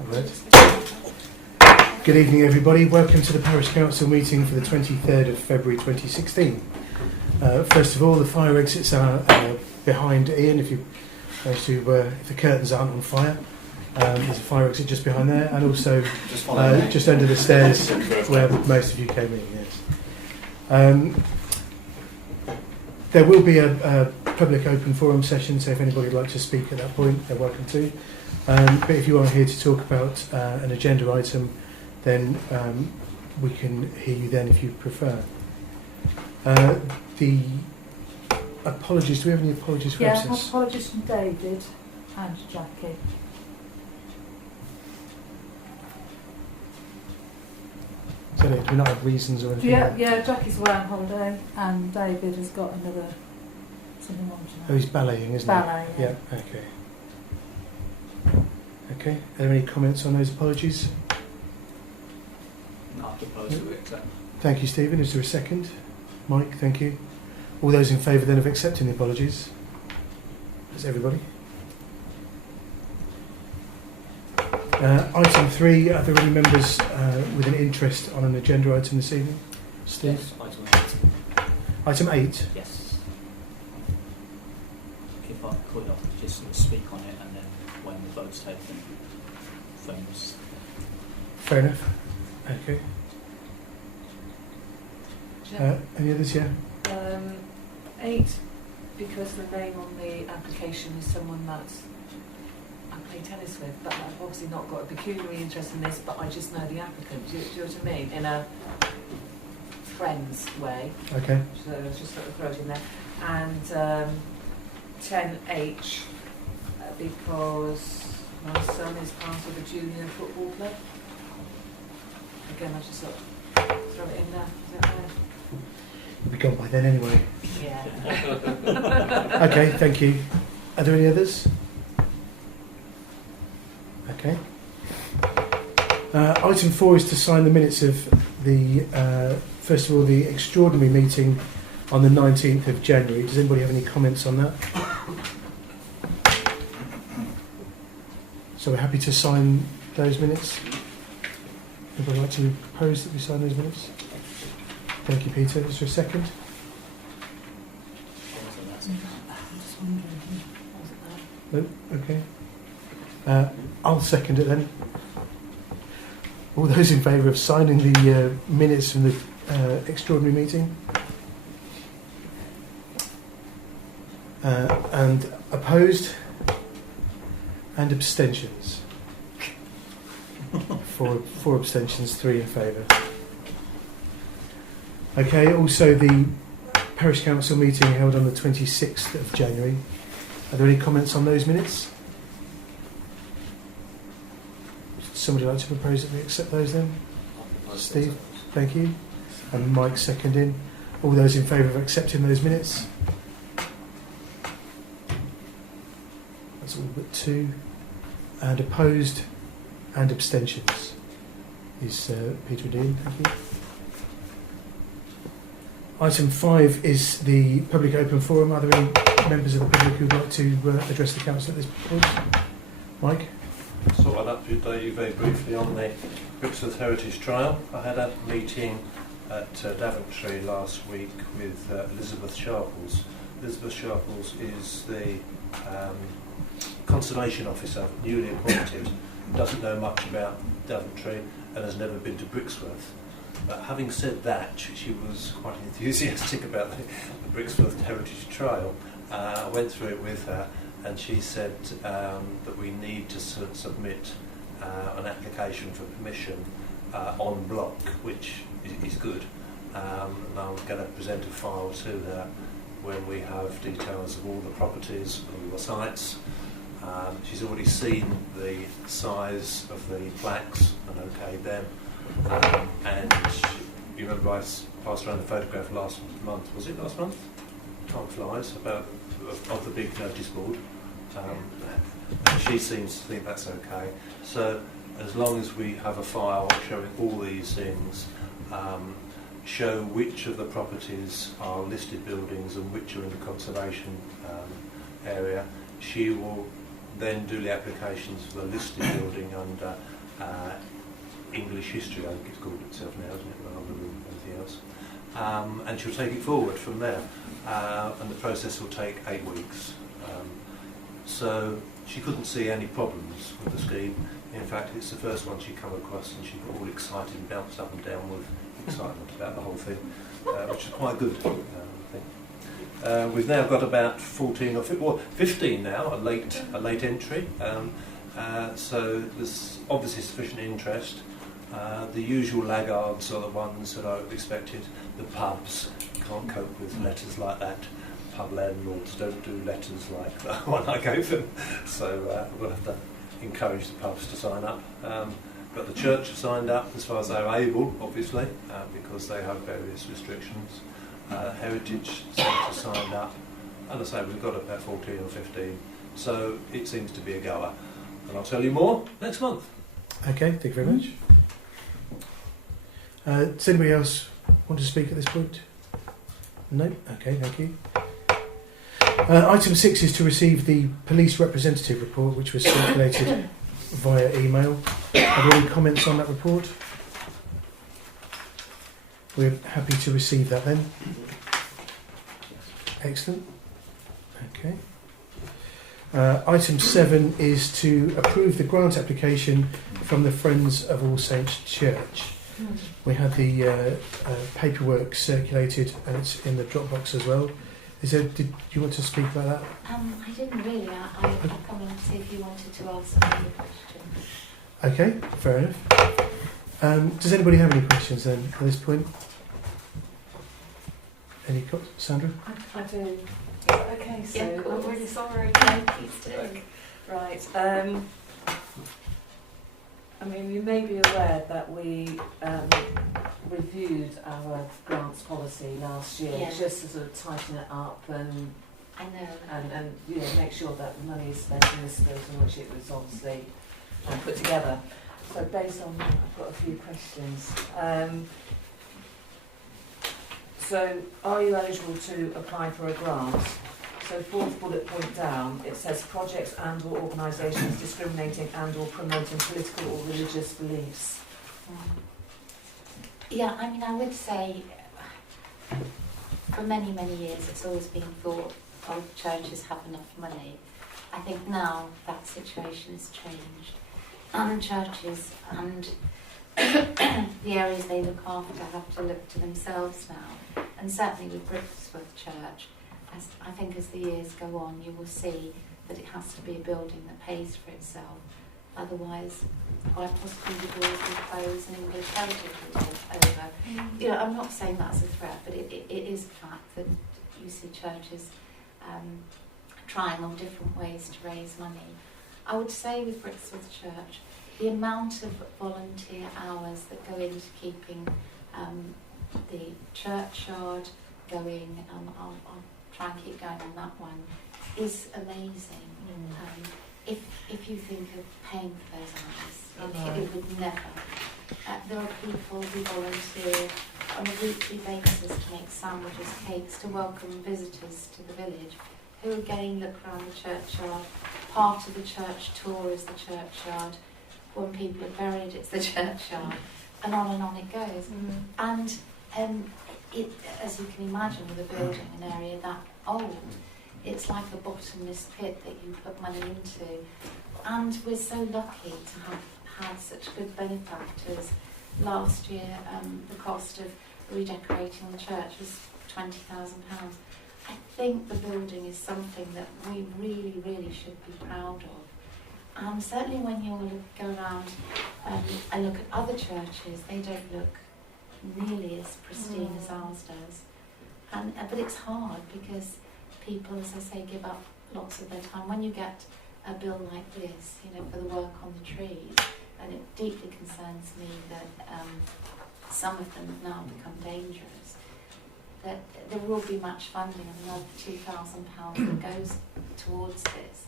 Right. Good evening, everybody. Welcome to the Parish Council meeting for the 23rd of February 2016. First of all, the fire exits are behind Ian. If the curtains aren't on fire, there's a fire exit just behind there, and also just under the stairs where most of you came in. Yes. There will be a public open forum session, so if anybody would like to speak at that point, they're welcome to. But if you are here to talk about an agenda item, then we can hear you then if you prefer. The apologies, do we have any apologies for absence? Yeah, apologies from David and Jackie. So do we not have reasons or anything? Yeah, Jackie's away on holiday and David has got another something on tonight. Oh, he's balleting, isn't Ballet, he? Yeah, okay. Okay, are there any comments on those apologies? No, I propose to accept. Thank you, Stephen. Is there a second? Mike, thank you. All those in favour then of accepting the apologies? That's everybody. Item 3, are there any members with an interest on an agenda item this evening? Steve? Yes, item 8. Item 8? Yes. If I could, I could just speak on it and then when the vote's taken, things. Fair enough. Okay. Any others? Yeah. 8, because the name on the application is someone that I play tennis with, but I've obviously not got a pecuniary interest in this, but I just know the applicant. Do you know what I mean? In a friend's way. Okay. So I was just sort of throw it in there. And 10H, because my son is part of a junior football club. Again, I just sort of throw it in there. Is that right? We'll be gone by then anyway. Yeah. Okay, thank you. Are there any others? Okay. Item 4 is to sign the minutes of the, first of all, the extraordinary meeting on the 19th of January. Does anybody have any comments on that? So we're happy to sign those minutes. Anybody like to propose that we sign those minutes? Thank you, Peter. Is there a second? I'm just wondering, was it that? No? Okay. I'll second it then. All those in favour of signing the minutes from the extraordinary meeting? And opposed? And abstentions? 4 abstentions, 3 in favour. Okay, also the Parish Council meeting held on the 26th of January. Are there any comments on those minutes? Somebody like to propose that we accept those then? Steve, thank you. And Mike seconding. All those in favour of accepting those minutes? That's all but 2. And opposed and abstentions is Peter and Dean, thank you. Item 5 is the public open forum. Are there any members of the public who would like to address the council at this point? Mike? So I'll update you very briefly on the Brixworth Heritage Trial. I had a meeting at Daventry last week with Elizabeth Sharples. Elizabeth Sharples is the conservation officer, newly appointed, doesn't know much about Daventry and has never been to Brixworth. But having said that, she was quite enthusiastic about the Brixworth Heritage Trial. I went through it with her and she said that we need to submit an application for permission en bloc, which is good. And I'm going to present a file to her when we have details of all the properties and all the sites. She's already seen the size of the plaques and okayed them. And you remember I passed around the photograph last month, was it last month? Time flies, of the big notice board. And she seems to think that's okay. So as long as we have a file showing all these things, show which of the properties are listed buildings and which are in the conservation area, she will then do the applications for the listed building under English history, I think it's called itself now, isn't it, rather than anything else. And she'll take it forward from there. And the process will take 8 weeks. So she couldn't see any problems with the scheme. In fact, it's the first one she'd come across, and she got all excited and bounced up and down with excitement about the whole thing, which is quite good, I think. We've now got about 14 or 15 now, a late entry. So there's obviously sufficient interest. The usual laggards are the ones that I expected. The pubs can't cope with letters like that. Pub landlords don't do letters like the one I gave them. So we'll have to encourage the pubs to sign up. But the church have signed up as far as they're able, obviously, because they have various restrictions. Heritage Centre signed up. And I say we've got about 14 or 15. So it seems to be a goer. And I'll tell you more next month. Okay, thank you very much. Does anybody else want to speak at this point? No? Okay, thank you. Item 6 is to receive the police representative report, which was circulated via email. Are there any comments on that report? We're happy to receive that then. Excellent. Okay. Item 7 is to approve the grant application from the Friends of All Saints Church. We had the paperwork circulated, and it's in the Dropbox as well. Did you want to speak about that? I didn't really. I come in to see if you wanted to ask me a question. Okay, fair enough. Does anybody have any questions then at this point? Sandra? I do. Okay, so Yeah, cool. I'm really sorry. Please do. Right. I mean, you may be aware that we reviewed our grants policy last year, Yeah. just to sort of tighten it up and I know. and you know, make sure that the money is spent in the skills in which it was obviously put together. So based on that, I've got a few questions. So are you eligible to apply for a grant? So fourth bullet point down, it says projects and or organisations discriminating and or promoting political or religious beliefs. Yeah, I mean, I would say for many, many years it's always been thought, oh, churches have enough money. I think now that situation has changed. And churches and the areas they look after have to look to themselves now. And certainly with Brixworth Church, I think as the years go on, you will see that it has to be a building that pays for itself. Otherwise, quite possibly the doors will close and English heritage will take over. You know, I'm not saying that's a threat, but it is a fact that you see churches trying on different ways to raise money. I would say with Brixworth Church, the amount of volunteer hours that go into keeping the churchyard going, I'll try and keep going on that one, is amazing. If you think of paying for those hours, it would never. There are people who volunteer on a weekly basis to make sandwiches, cakes, to welcome visitors to the village, who again look around the churchyard. Part of the church tour is the churchyard. When people are buried, it's the churchyard, and on it goes. And it, as you can imagine, with a building, an area that old, it's like a bottomless pit that you put money into. And we're so lucky to have had such good benefactors. Last year, the cost of redecorating the church was £20,000. I think the building is something that we really, really should be proud of. Certainly when you go around and look at other churches, they don't look nearly as pristine as ours does. But it's hard because people, as I say, give up lots of their time. When you get a bill like this, you know, for the work on the trees, and it deeply concerns me that some of them have now become dangerous, that there will be much funding of another £2,000 that goes towards this,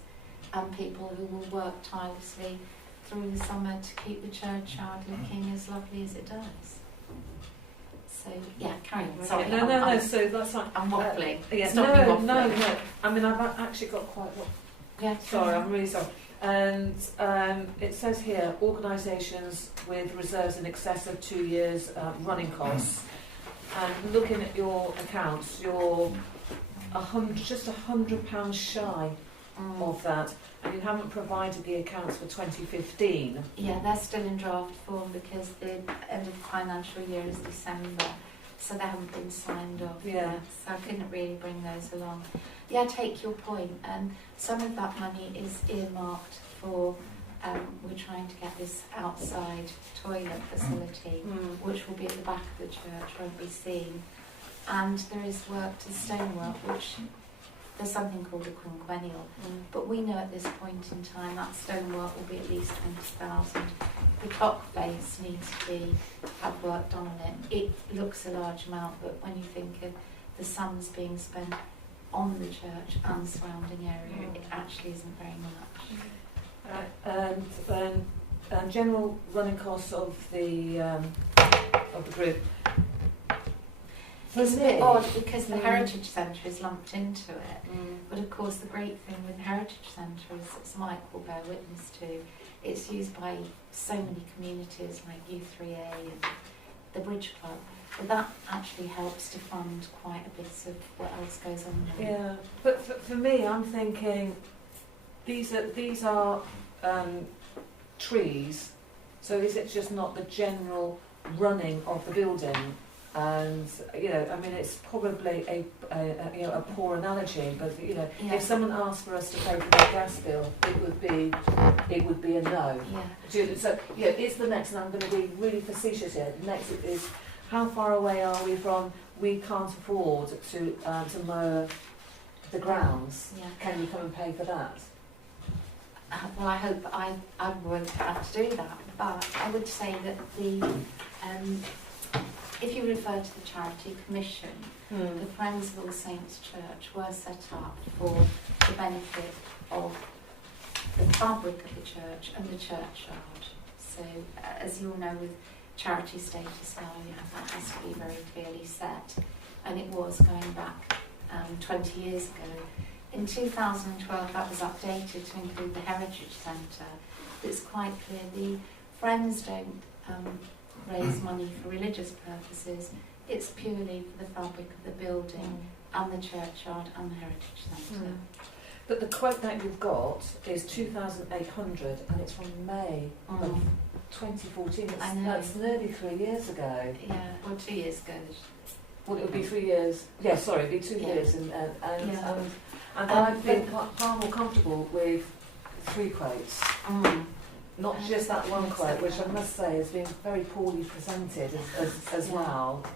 and people who will work tirelessly through the summer to keep the churchyard looking as lovely as it does. So, yeah, carry on. Sorry, No, so that's fine. I'm waffling. Yeah, Stop me waffling. no. I mean, I've actually got quite a lot. Yeah, Sorry, I'm really sorry. And it says here, organisations with reserves in excess of 2 years running costs. And looking at your accounts, you're just £100 shy of that, and you haven't provided the accounts for 2015. Yeah, they're still in draft form because the end of the financial year is December, so they haven't been signed off. Yeah. Yet, so I couldn't really bring those along. Yeah, I take your point. Some of that money is earmarked for, we're trying to get this outside toilet facility, which will be at the back of the church, won't be seen. And there is work to stonework, which there's something called a quinquennial. But we know at this point in time that stonework will be at least 20,000. The clock face needs to have work done on it. It looks a large amount, but when you think of the sums being spent on the church and surrounding area, it actually isn't very much. And general running costs of the group. It's a bit odd because the Heritage Centre is lumped into it, but of course the great thing with the Heritage Centre is, as Mike will bear witness to, it's used by so many communities like U3A and the Bridge Club, but that actually helps to fund quite a bit of what else goes on there. Yeah, but for me, I'm thinking these are trees, so is it just not the general running of the building? And I mean, it's probably a poor analogy, but if someone asked for us to pay for their gas bill, it would be a no. Yeah. So it's the next, and I'm going to be really facetious here. The next is, how far away are we from? We can't afford to mow the grounds. Yeah. Can you come and pay for that? Well, I hope I won't have to do that, but I would say that the if you refer to the Charity Commission, the Friends of All Saints Church were set up for the benefit of the fabric of the church and the churchyard. So, as you all know, with charity status now, that has to be very clearly set, and it was going back 20 years ago. In 2012, that was updated to include the Heritage Centre. It's quite clear the Friends don't raise money for religious purposes. It's purely for the fabric of the building and the churchyard and the Heritage Centre. But the quote that you've got is 2,800, and it's from May of 2014. I know. That's nearly 3 years ago. Yeah, or 2 years ago. Well, it would be 3 years. Yeah, sorry, it'd be 2 Yeah. years, and I've been far more comfortable with 3 quotes. Not just that one quote, which I must say has been very poorly presented as well.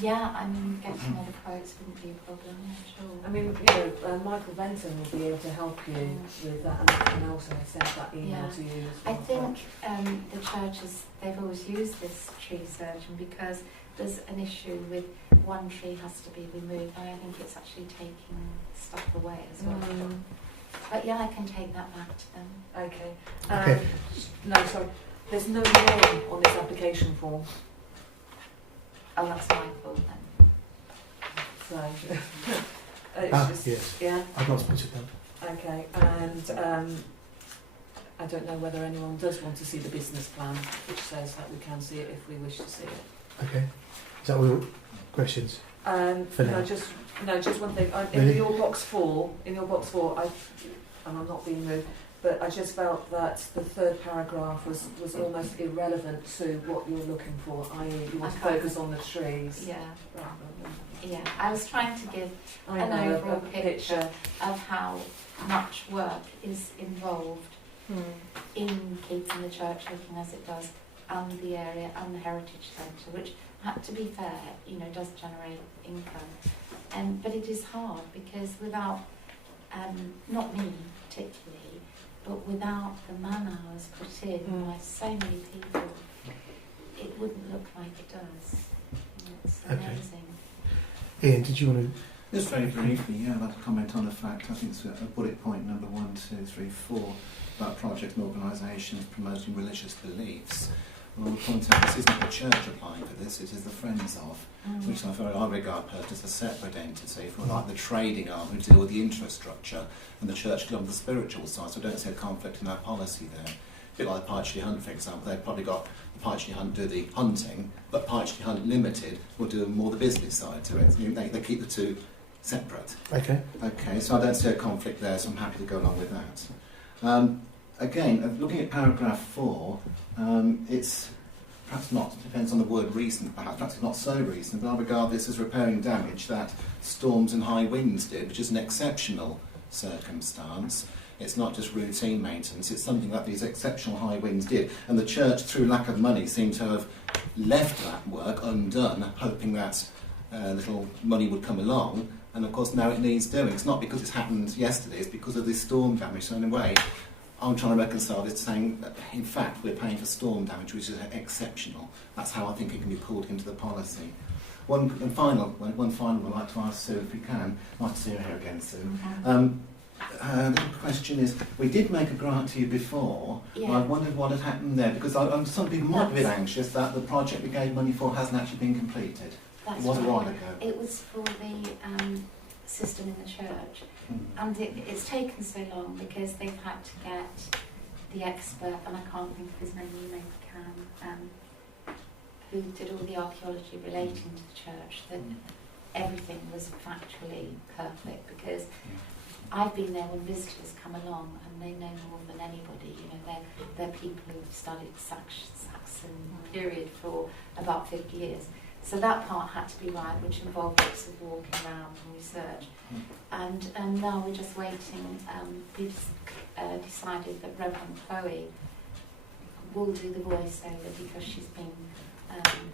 Yeah, I mean, getting other quotes wouldn't be a problem, I'm sure. I mean, Michael Benton will be able to help you with that, and also send that email to you as well. I think the churches, they've always used this tree surgeon because there's an issue with one tree has to be removed, and I think it's actually taking stuff away as well. But yeah, I can take that back to them. Okay. Okay. No, sorry. There's no name on this application form. Oh, that's my fault then. So, it's just, yes. yeah. I've not spotted that. Okay, and I don't know whether anyone does want to see the business plan, which says that we can see it if we wish to see it. Okay. Is that all your questions? For now. Just one thing. Really? In your box 4, and I'm not being rude, but I just felt that the third paragraph was almost irrelevant to what you're looking for, i.e. you want to focus on the trees. Yeah. Rather than, Yeah, I was trying to give I an know, overall a picture of how much work is involved in keeping the church looking as it does, and the area and the Heritage Centre, which, to be fair, does generate income. But it is hard because without, not me particularly, but without the man hours put in by so many people, it wouldn't look like it does. It's amazing. Ian, did you want to? Just very briefly, yeah, I'd like to comment on the fact, I think it's a bullet point number 1, 2, 3, 4, about project and organisations promoting religious beliefs. will point out this isn't the church applying for this, it is the Friends of, which I regard personally as a separate entity from like the trading arm who deal with the infrastructure and the church deal with the spiritual side, so I don't see a conflict in our policy there. A bit like the Pytchley Hunt, for example, they've probably got the Pytchley Hunt do the hunting, but Pytchley Hunt Limited will do more the business side to it. They keep the two separate. Okay. Okay, so I don't see a conflict there, so I'm happy to go along with that. Again, looking at paragraph 4, it's perhaps not, depends on the word recent, perhaps it's not so recent, but I regard this as repairing damage that storms and high winds did, which is an exceptional circumstance. It's not just routine maintenance, it's something that these exceptional high winds did. And the church, through lack of money, seemed to have left that work undone, hoping that little money would come along. And of course now it needs doing. It's not because it's happened yesterday, it's because of this storm damage. So in a way, I'm trying to reconcile this saying that in fact we're paying for storm damage, which is exceptional. That's how I think it can be pulled into the policy. One final one I'd like to ask Sue, if we can. Nice to see you here again, Sue. The question is, we did make a grant to you before. Yeah. I wondered what had happened there, because some people might be a bit anxious that the project we gave money for hasn't actually been completed. That's It was a right. while ago. It was for the system in the church, and it's taken so long because they've had to get the expert, and I can't think of his name, you maybe can, who did all the archaeology relating to the church, that everything was factually perfect, because I've been there when visitors come along and they know more than anybody. You know, they're people who've studied Saxon period for about 50 years. So that part had to be right, which involved lots of walking around and research. And now we're just waiting. We've decided that Reverend Chloe will do the voiceover because she's been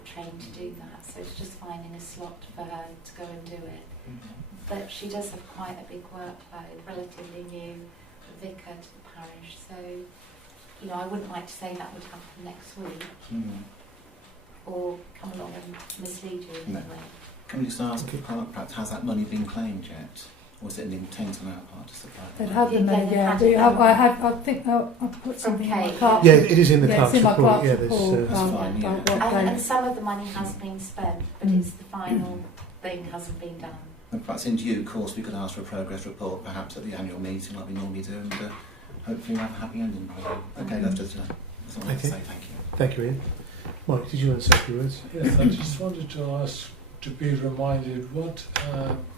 trained to do that. So it's just finding a slot for her to go and do it. But she does have quite a big workload, relatively new vicar to the parish. So, you know, I wouldn't like to say that would happen next week. Or come along and mislead you in any way. Can we just ask, perhaps, has that money been claimed yet? Or is it an intent on our part to supply? They've had the money, Yeah, yeah. I think I'll put something in my clerk's Yeah, it is in the yeah, clerk's it's in my report. clerk's Yeah, report. That's fine, yeah. about what And they- some of the money has been spent, but it's the final thing hasn't been done. And perhaps in due course we could ask for a progress report, perhaps at the annual meeting like we normally do, and hopefully have a happy ending. Okay, that's just that's all I have to Okay. say, thank you. Thank you, Ian. Mike, did you want to say a few words? Yes, I just wanted to ask to be reminded what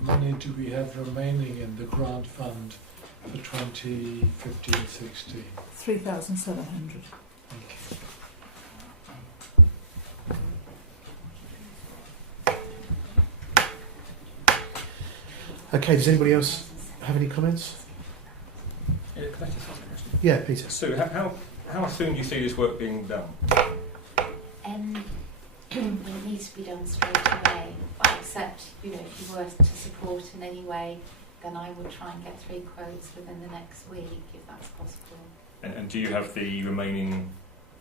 money do we have remaining in the grant fund for 2015-16? 3,700. Thank you. Okay, does anybody else have any comments? Yeah, can I just ask a question? Yeah, Peter. So, how soon do you see this work being done? It needs to be done straight away. Except, you know, if you were to support in any way, then I would try and get 3 quotes within the next week, if that's possible. And do you have the remaining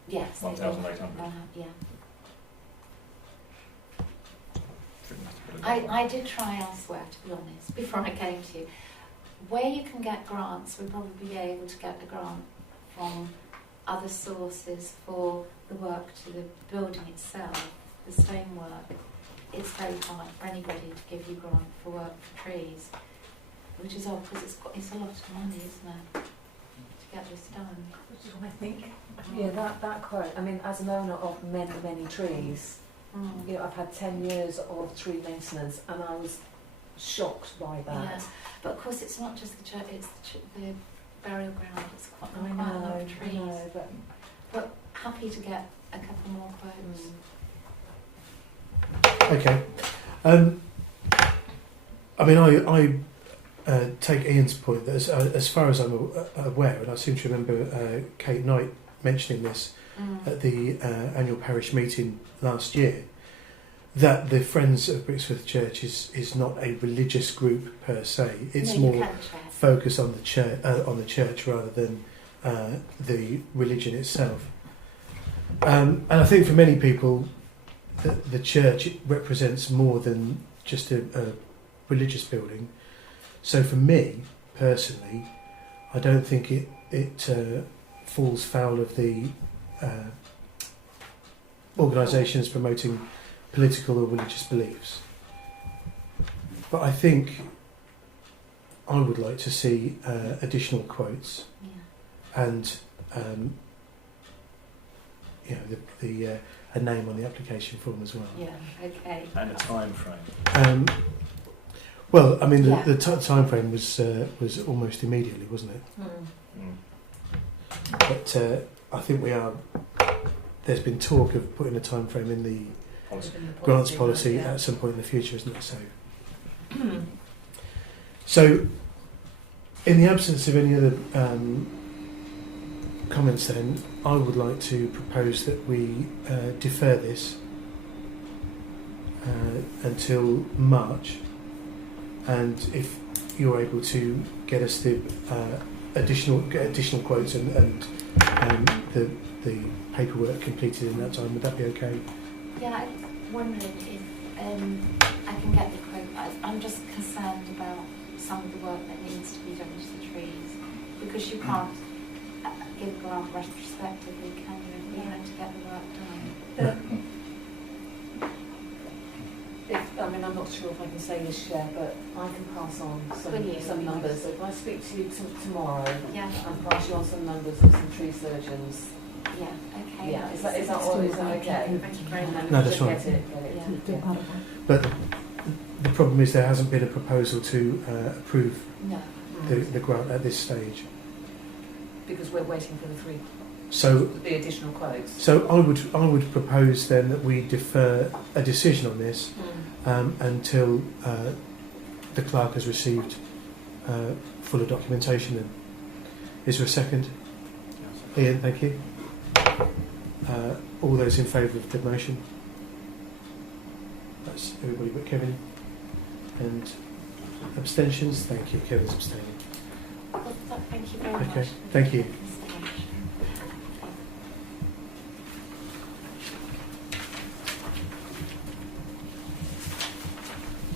Yes. 1,800? Yeah. I did try elsewhere, to be honest, before I came to you. Where you can get grants, we'll probably be able to get the grant from other sources for the work to the building itself, the stonework. It's very hard for anybody to give you grant for work for trees, which is odd because it's a lot of money, isn't it, to get this done. I think, yeah, that quote, I mean, as an owner of many trees, you know, I've had 10 years of tree maintenance and I was shocked by that. Yeah, but of course it's not just the church, it's the burial ground, it's quite I a lot of trees. know, But happy to get a couple more quotes. Okay. I mean, I take Ian's point that as far as I'm aware, and I seem to remember Kate Knight mentioning this at the annual parish meeting last year, that the Friends of Brixworth Church is not a religious group per se. It's No, you more can check. focused on the church rather than the religion itself. And I think for many people, the church represents more than just a religious building. So for me personally, I don't think it falls foul of the organisations promoting political or religious beliefs. But I think I would like to see additional quotes Yeah. and a name on the application form as well. Yeah, okay. And a time frame. Well, I mean, Yeah. the time frame was almost immediately, wasn't it? But I think there's been talk of putting a time frame in the Policy. grants policy at some point in the future, isn't it? So, in the absence of any other comments, then I would like to propose that we defer this until March, and if you're able to get us the additional quotes and the paperwork completed in that time, would that be okay? Yeah, I was wondering if I can get the quote. I'm just concerned about some of the work that needs to be done to the trees, because you can't give a grant retrospectively, can you, if we had to get the work done? I'm not sure if I can say this yet, but I can pass on Will you? some numbers. If I speak to you tomorrow, Yeah, and pass you on some numbers of some tree surgeons. yeah, okay. Yeah, is that okay? Thank you very much. No, that's Get fine. it. Yeah. But the problem is there hasn't been a proposal to approve No. the grant at this stage. Because we're waiting for So the additional quotes. So I would propose then that we defer a decision on this until the clerk has received fuller documentation. Then, is there a second? Ian, thank you. All those in favour of the motion? That's everybody but Kevin. And abstentions? Thank you. Kevin's abstaining. Well, thank you very much. Okay, thank you.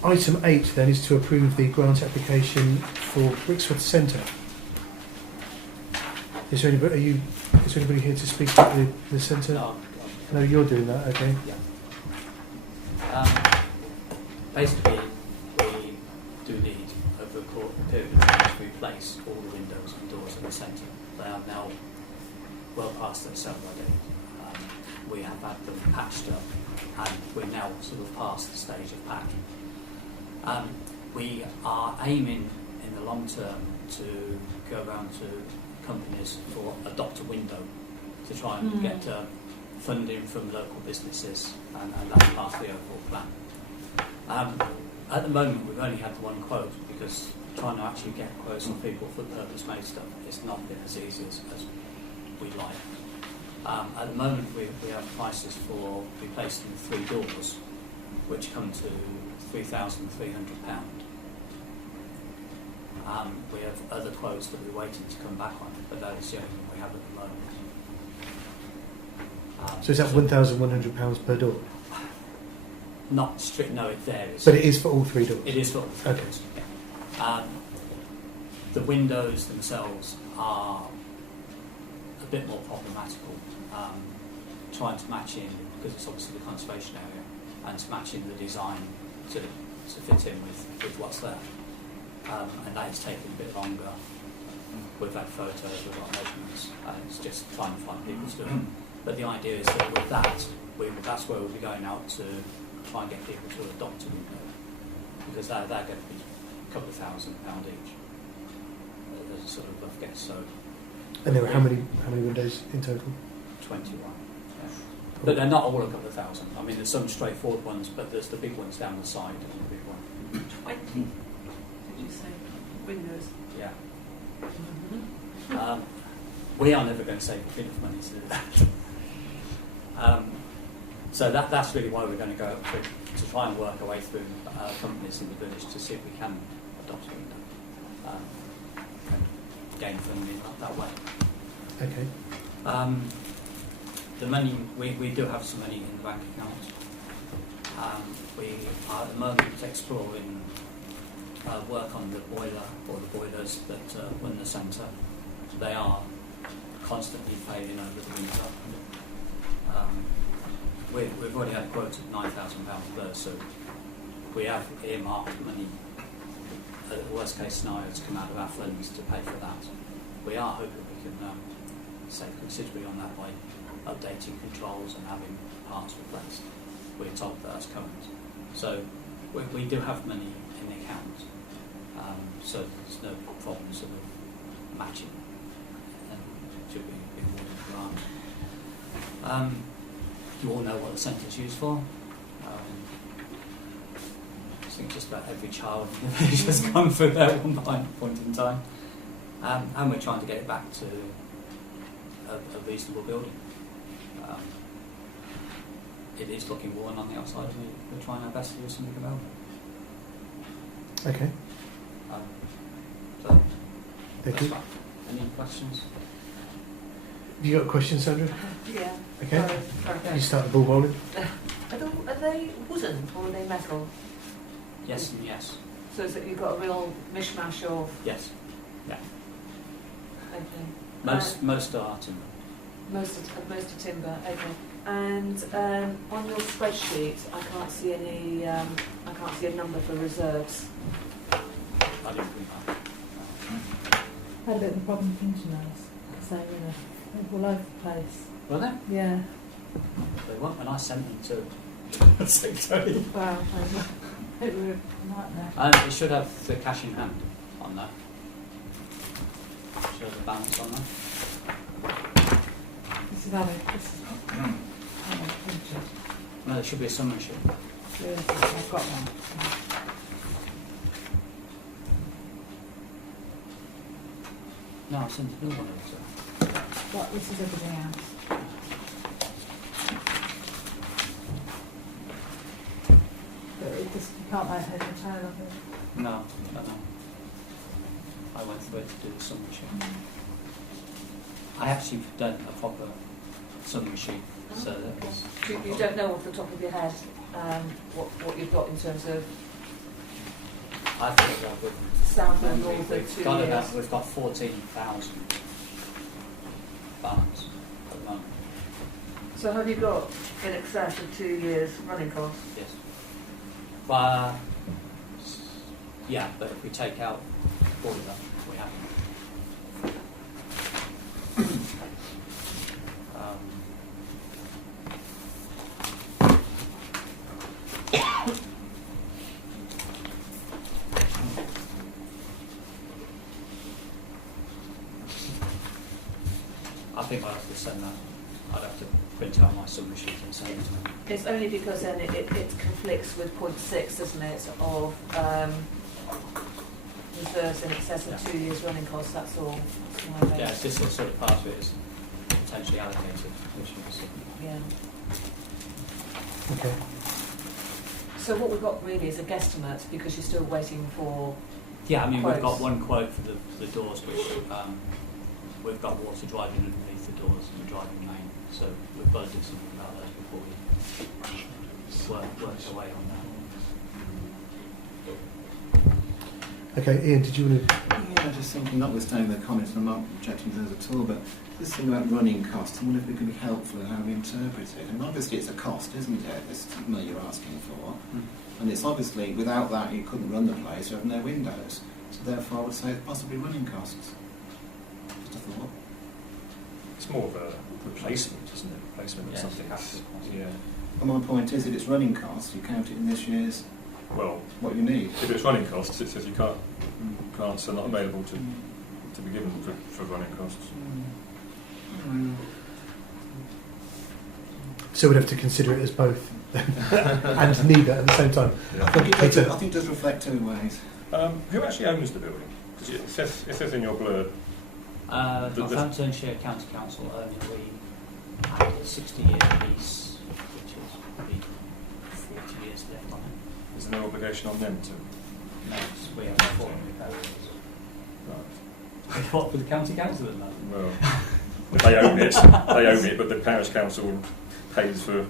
Item 8 then is to approve the grant application for Brixworth Centre. Is there anybody here to speak about the centre? No, you're doing that, okay. Basically, we do need, over a period of time, to replace all the windows and doors in the centre. They are now well past their sell-by date. We have had them patched up, and we're now sort of past the stage of patching. We are aiming in the long term to go around to companies for adopt a window to try and get funding from local businesses, and that's part of the overall plan. At the moment we've only had one quote, because trying to actually get quotes on people for purpose-made stuff has not been as easy as we'd like. At the moment we have prices for replacing 3 doors, which come to £3,300. We have other quotes that we're waiting to come back on, but that is the only one we have at the moment. So is that £1,100 per door? Not strict, no, it varies. But it is for all 3 doors? It is for all 3 Okay. doors. Yeah. The windows themselves are a bit more problematical, trying to match in, because it's obviously the conservation area, and to match in the design to fit in with what's there. And that is taking a bit longer. We've had photos, we've got measurements, and it's just trying to find people to do it. But the idea is that with that, that's where we'll be going out to try and get people to adopt a window, because they're going to be a couple of £1,000 each. As a sort of rough guess. So. And there are how many windows in total? 21. Yeah. But they're not all a couple of thousand. I mean, there's some straightforward ones, but there's the big ones down the side and the big one. 20, did you say? Windows? Yeah. We are never going to save enough money to do that. So that's really why we're going to go up to try and work our way through companies in the village to see if we can adopt a window and gain funding that way. Okay. The money, we do have some money in the bank account. We are at the moment exploring work on the boiler or the boilers that run the centre. They are constantly failing over the winter. we've already had a quote of £9,000 first, so we have earmarked money at the worst case scenario to come out of our funds to pay for that. We are hoping we can save considerably on that by updating controls and having parts replaced. We're told that that's coming. So we do have money in the account, so there's no problem sort of matching and should be awarded the grant. You all know what the centre's used for. I think just about every child in the village has come through there at one point in time. And we're trying to get it back to a reasonable building. It is looking worn on the outside, and we're trying our best to do something about it. Okay. So Thank that's you. fine. Any questions? Have you got questions, Sandra? Yeah. Okay. Sorry. You start the ball rolling. Are they wooden or are they metal? Yes and yes. So is it you've got a real mishmash of? Yes. Yeah. Okay. Most are timber. Most of timber. Okay. And on your spreadsheet, I can't see any. I can't see a number for reserves. I didn't think that. Had a bit of a problem with fingernails because they were all over the place. Were they? Yeah. They weren't when I sent them to secretary. Wow. They were a nightmare. It should have the cash in hand on that. Should have the balance on that. This is how printed. No, there should be a summary sheet. Yeah, I've got one. No, I sent a new one over. But this is everything else. But it just, you can't make head and tail of it. No, I don't know. I went through it to do the summary sheet. I actually done a proper summary sheet, so that was. You don't know off the top of your head what you've got in terms of I think that would. South and North for 2 years. We've got 14,000 balance at the moment. So have you got in excess of 2 years running costs? Yes. Yeah, but if we take out all of that, we have. I think I'd have to send that. I'd have to print out my summary sheet and send it to them. It's only because then it conflicts with point 6, doesn't it, of reserves in excess of 2 years running costs, that's all. That's why Yeah, it's just a sort of part of it is potentially allocated, which is. Yeah. Okay. So what we've got really is a guesstimate because you're still waiting for. Yeah, I mean, we've got quotes. one quote for the doors, which we've got water driving underneath the doors and the driving lane, so we've got to do something about those before we work away on that. Okay, Ian, did you want to? Yeah, just thinking, notwithstanding the comments, I'm not objecting to those at all, but this thing about running costs, I wonder if it could be helpful in how we interpret it. And obviously it's a cost, isn't it, this money you're asking for? And it's obviously, without that you couldn't run the place, you have no windows. So therefore I would say it's possibly running costs. Just a thought. It's more of a replacement, isn't it? Replacement of Yes, something. capital cost. Yeah. And my point is, if it's running costs, you count it in this year's Well, what you need. if it's running costs, it says you can't, grants are not available to be given for running costs. So we'd have to consider it as both and neither at the same time. Yeah. I think Peter. it does reflect two ways. Who actually owns the building? Because it says in your blurb. Northamptonshire County Council own it. We had a 60-year lease, which is probably 40 years left on it. Is there no obligation on them to? No, we have 400 pounds. Right. What for the county council at the moment? Well, they own it. They own it, but the parish council pays for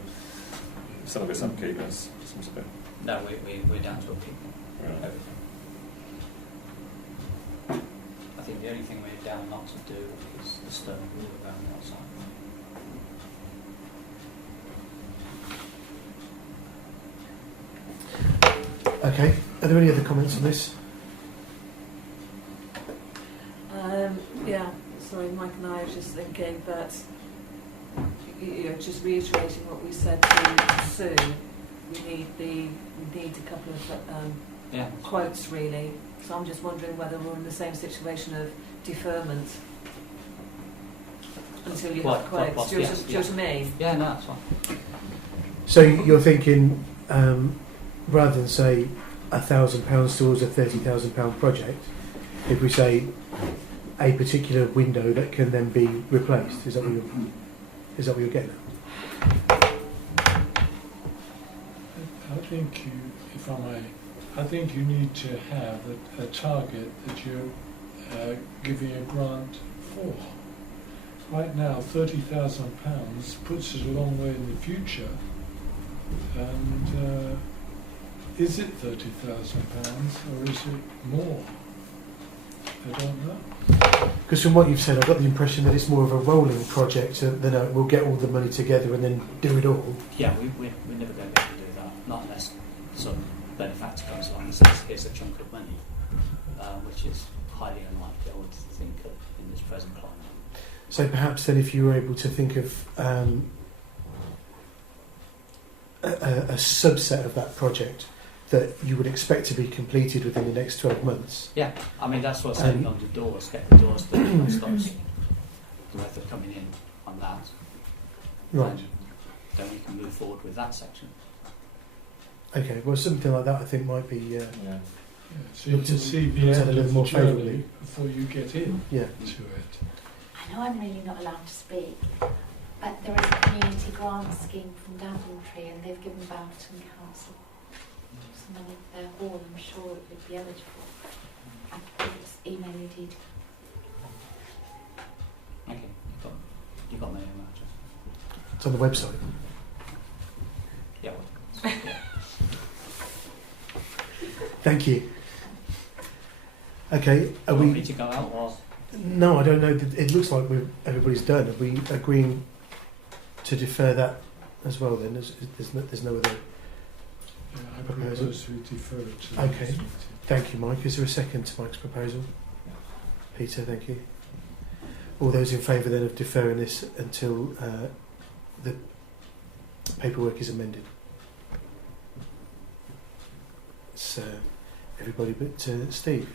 some of its upkeep. That seems a bit. No, we're down to a people. Right. I think the only thing we're down not to do is the stone wall around the outside. Okay, are there any other comments on this? Yeah, sorry, Mike and I were just thinking that, just reiterating what we said to Sue, we need a couple of quotes really. So I'm just wondering whether we're in the same situation of deferment until you have quotes. Do you know what I mean? Yeah, no, that's fine. So you're thinking, rather than say £1,000 towards a £30,000 project, if we say a particular window that can then be replaced, is that what you're getting at? I think I think you need to have a target that you're giving a grant for. Right now, £30,000 puts it a long way in the future, and is it £30,000 or is it more? I don't know. Because from what you've said, I got the impression that it's more of a rolling project than we'll get all the money together and then do it all. Yeah, we're never going to be able to do that, not unless some benefactor comes along and says, here's a chunk of money, which is highly unlikely, I would think, in this present climate. So perhaps then if you were able to think of a subset of that project that you would expect to be completed within the next 12 months. Yeah, I mean, that's what's saying on the doors, get the doors that stops worth of coming in on that. Right. And then we can move forward with that section. Okay, well something like that I think might be... Yeah, so you Look can to- see look the at it a end little of more the journey favourably. before you get in Yeah. to it. I know I'm really not allowed to speak, but there is a community grant scheme from Daventry and they've given Bowerton Council some money for their hall. I'm sure it would be eligible. I could just email you details. Okay, you've got my email address. It's on the website. Yeah, Thank you. Okay, Do are you want we... me to go out or? No, I don't know. It looks like everybody's done. Are we agreeing to defer that as well then? There's no other... Yeah, I propose we defer it to the Okay. next meeting. Thank you, Mike. Is there a second to Mike's proposal? Peter, thank you. All those in favour then of deferring this until the paperwork is amended? So, everybody but Steve.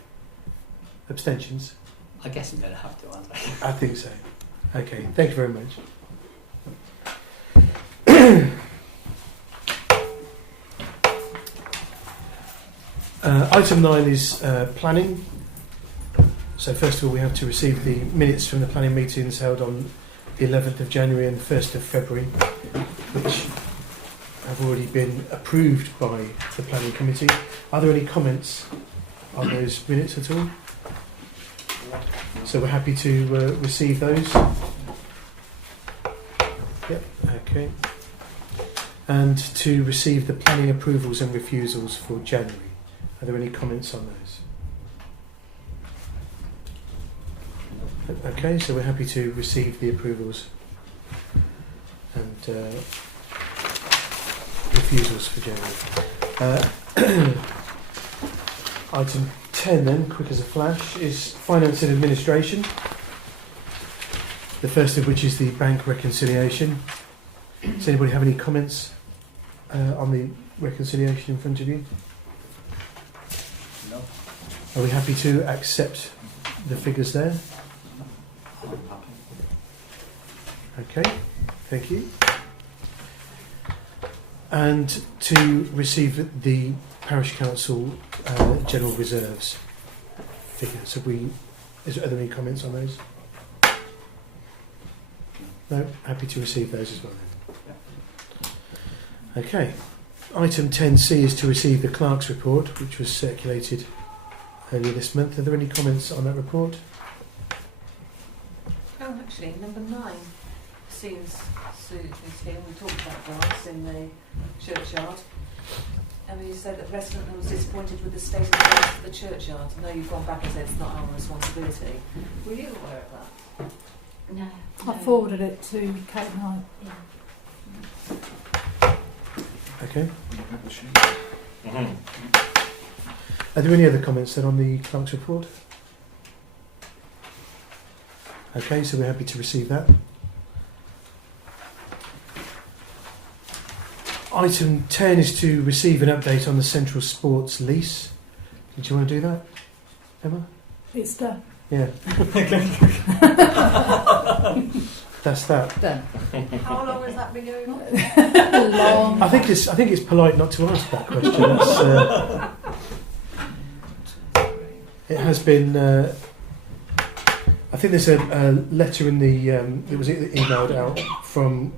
Abstentions? I guess I'm going to have to, aren't I? I think so. Okay, thank you very much. Item 9 is planning. So first of all we have to receive the minutes from the planning meetings held on the 11th of January and 1st of February, which have already been approved by the planning committee. Are there any comments on those minutes at all? So we're happy to receive those. Yep, okay. And to receive the planning approvals and refusals for January. Are there any comments on those? Okay, so we're happy to receive the approvals and refusals for January. Item 10 then, quick as a flash, is finance and administration. The first of which is the bank reconciliation. Does anybody have any comments on the reconciliation in front of you? No. Are we happy to accept the figures there? I'm happy. Okay, thank you. And to receive the parish council general reserves figures. Are there any comments on those? No, happy to receive those as well then. Okay. Item 10C is to receive the clerk's report, which was circulated earlier this month. Are there any comments on that report? Oh, actually, number 9 seems Sue is here. We talked about grass in the churchyard. And you said that the resident was disappointed with the state of the grass of the churchyard. I know you've gone back and said it's not our responsibility. Were you aware of that? No. I forwarded it to Kate and I. Yeah. Okay. Mm-hmm. Are there any other comments then on the clerk's report? Okay, so we're happy to receive that. Item 10 is to receive an update on the Central Sports lease. Did you want to do that, Emma? It's done. Yeah. That's that. Done. How long has that been going on? Long. I think it's polite not to ask that question. It's, it has been. I think there's a letter in the. It was emailed out from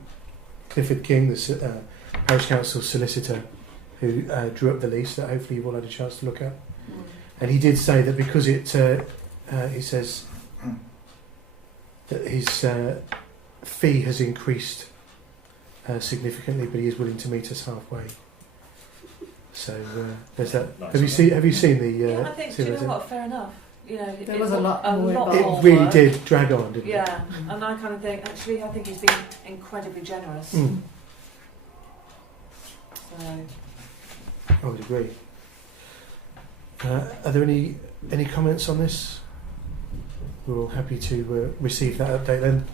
Clifford King, the Parish Council solicitor, who drew up the lease that hopefully you've all had a chance to look at. And he did say that because it, he says that his fee has increased significantly, but he is willing to meet us halfway. So there's that. Nice. Have you seen the? Yeah, I think. seen Do you the know letter? what? Fair enough. You know, There it was a lot more of involved. It really work. did drag on, didn't it? Yeah, and I kind of think actually I think he's been incredibly generous. Mm, So I would agree. Are there any comments on this? We're all happy to receive that update then.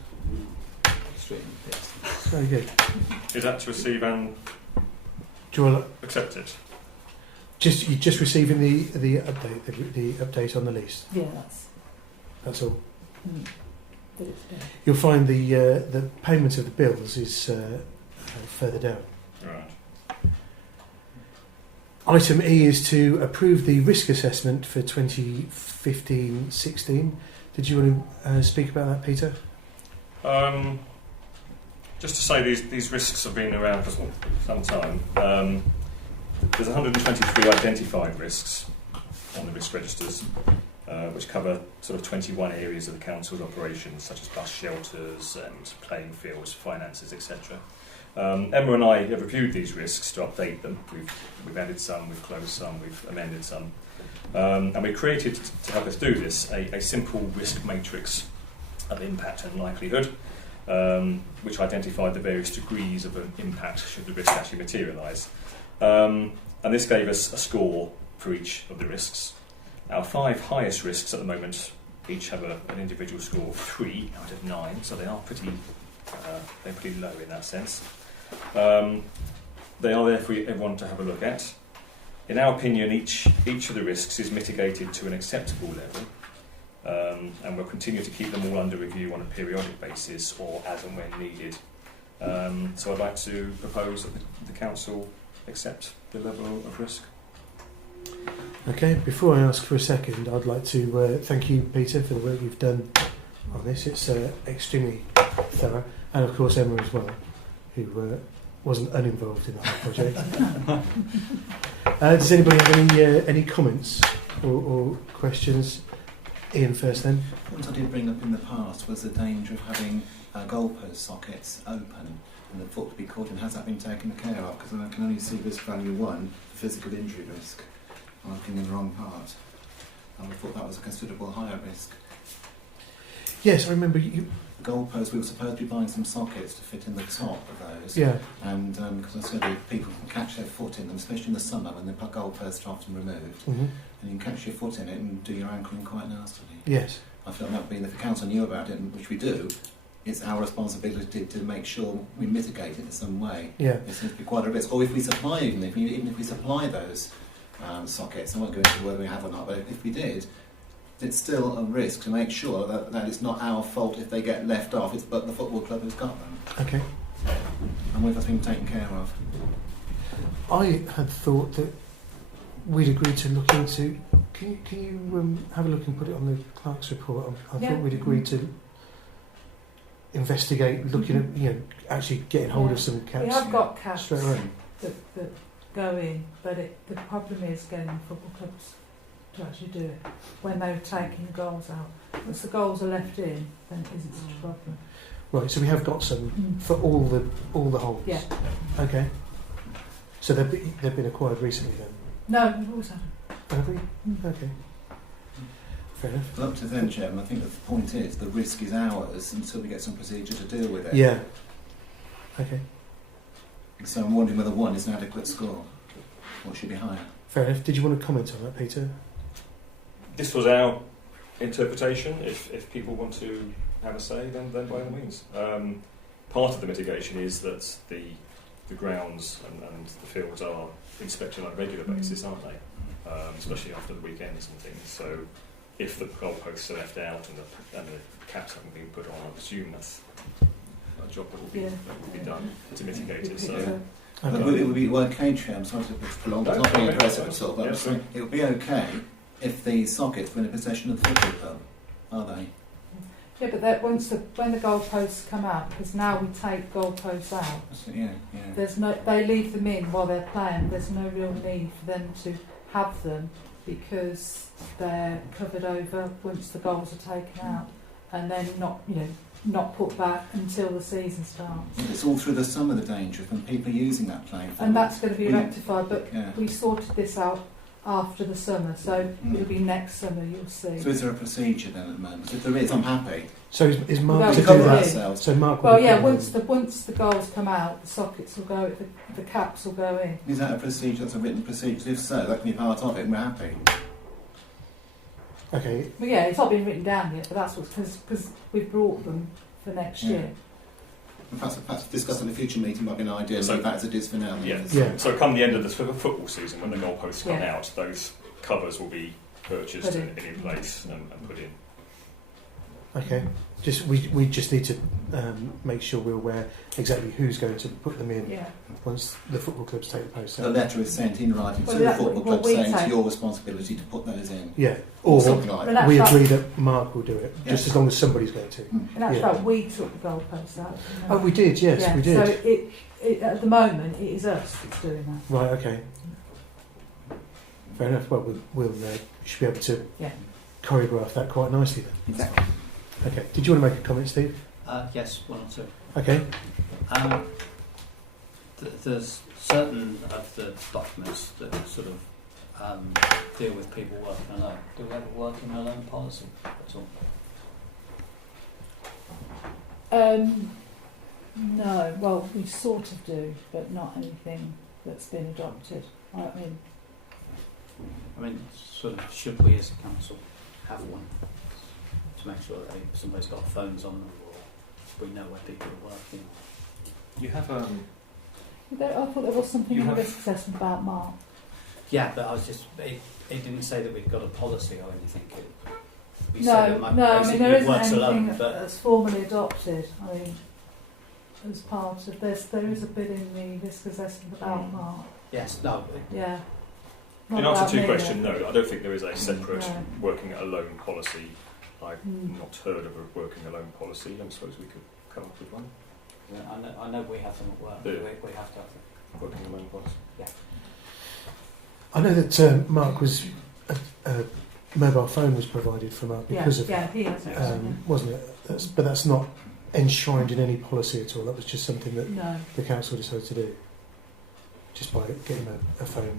Very good. Is that to receive and Do you want accept it? you're just receiving the update, the update on the lease. Yeah, That's all. but it's done. You'll find the payment of the bills is further down. Right. Item E is to approve the risk assessment for 2015-16. Did you want to speak about that, Peter? Just to say these risks have been around for some time. There's 123 identified risks on the risk registers, which cover sort of 21 areas of the council's operations, such as bus shelters and playing fields, finances, etc. Emma and I have reviewed these risks to update them. We've added some, we've closed some, we've amended some. And we created, to help us do this, a simple risk matrix of impact and likelihood, which identified the various degrees of an impact should the risk actually materialise. And this gave us a score for each of the risks. Our 5 highest risks at the moment each have an individual score of 3 out of 9, so they are pretty low in that sense. They are there for everyone to have a look at. In our opinion, each of the risks is mitigated to an acceptable level, and we'll continue to keep them all under review on a periodic basis or as and when needed. So I'd like to propose that the council accept the level of risk. Okay, before I ask for a second, I'd like to thank you, Peter, for the work you've done on this. It's extremely thorough, and of course Emma as well, who wasn't uninvolved in the whole project. Does anybody have any comments or questions? Ian first then. What I did bring up in the past was the danger of having goalpost sockets open and the foot to be caught in. Has that been taken care of? Because I can only see risk value 1, physical injury risk. I'm looking in the wrong part. And I thought that was a considerable higher risk. Yes, I remember you. The goalposts, we were supposed to be buying some sockets to fit in the top of those. Yeah. And because I said people can catch their foot in them, especially in the summer when the goalposts are often removed. Mm-hmm. And you can catch your foot in it and do your ankle in quite nastily. Yes. I felt that would be, if the council knew about it, which we do, it's our responsibility to make sure we mitigate it in some way. Yeah. It seems to be quite a risk. Or if we supply, even if we supply those sockets, I won't go into whether we have or not, but if we did, it's still a risk to make sure that it's not our fault if they get left off, but the football club has got them. Okay. And whether that's been taken care of. I had thought that we'd agreed to look into. Can you have a look and put it on the clerk's report? I Yeah. thought we'd agreed to investigate, looking at, actually getting hold of some caps. We have got caps straight away. that go in, but the problem is getting football clubs to actually do it when they're taking the goals out. Once the goals are left in, then it isn't such a problem. Right, so we have got some for all the holes. Yeah. Okay. So they've been acquired recently then. No, we've always had them. Have we? Okay. Fair enough. But up to then, Chairman, I think that the point is the risk is ours until we get some procedure to deal with it. Yeah. Okay. So I'm wondering whether 1 is an adequate score, or should be higher. Fair enough. Did you want to comment on that, Peter? This was our interpretation. If people want to have a say, then by all means. Part of the mitigation is that the grounds and the fields are inspected on a regular basis, aren't they? Especially after the weekends and things. So if the goalposts are left out and the caps haven't been put on, I assume that's a job that will be done to mitigate it. So. It would be okay, Chair, I'm sorry to prolong, it's not being aggressive at all, but I'm saying it would be okay if the sockets were in the possession of the football club, are they? Yeah, but that when the goalposts come out, because now we take goalposts out, Yeah. they leave them in while they're playing. There's no real need for them to have them because they're covered over once the goals are taken out, and then not put back until the season starts. It's all through the summer the danger when people are using that playing field. And that's going to be rectified, but we sorted this out after the summer, so it'll be next summer you'll see. So is there a procedure then at the moment? If there is, I'm happy. So is Mark Well, to we do will that? do. So Mark. Well, will yeah. do Once that. the goals come out, the sockets will go. The caps will go in. Is that a procedure? That's a written procedure. If so, that can be part of it, and we're happy. Okay. But yeah, it's not been written down yet, but that's what's because we've brought them for next year. Perhaps discuss in a future meeting might be an idea. So- So as it is for now. then. Yeah. So come the end of the football season, when the goalposts come out, those covers will be purchased and in place and put in. Okay. We just need to make sure we're aware exactly who's going to put them in once the football clubs take the post The out. letter is sent in writing Well, to the that- football well, club we saying it's take- your responsibility to put those in. Yeah. Or something like Well, that. we that's agree that Mark will do it, just Yes. as long as somebody's going to. In actual Yeah. fact, we took the goalposts out. Oh, we did. Yes, yeah, we did. So it at the moment it is us that's doing that. Right. Okay. Fair enough. Well, we'll should be able to choreograph that quite nicely then. Exactly. Okay. Did you want to make a comment, Steve? Yes, one or two. Okay. There's certain of the documents that sort of deal with people working alone. Do we have a working alone policy at all? No, well we sort of do, but not anything that's been adopted. I mean, sort of, should we as a council have one to make sure that somebody's got phones on them, or we know where people are working? You have I thought there was something You in the have- risk assessment about Mark. Yeah, but I was just, it didn't say that we've got a policy or anything. We said No, that Mike I mean basically there isn't works anything alone, but that's formally adopted. I mean, as part of this, there is a bit in the risk assessment about Mark. yes, no, Yeah. in Not answer about to your me, question, though. no, I don't think there is a separate No. working alone policy. I've Mm. not heard of a working alone policy. I suppose we could come up with one. I know we have them at work. Yeah. We have to have them. Working alone policy. I know that Mark was a mobile phone was provided for Mark because of he has it. wasn't it? But that's not enshrined in any policy at all. That was just something that No, the council decided to do, just by getting a phone.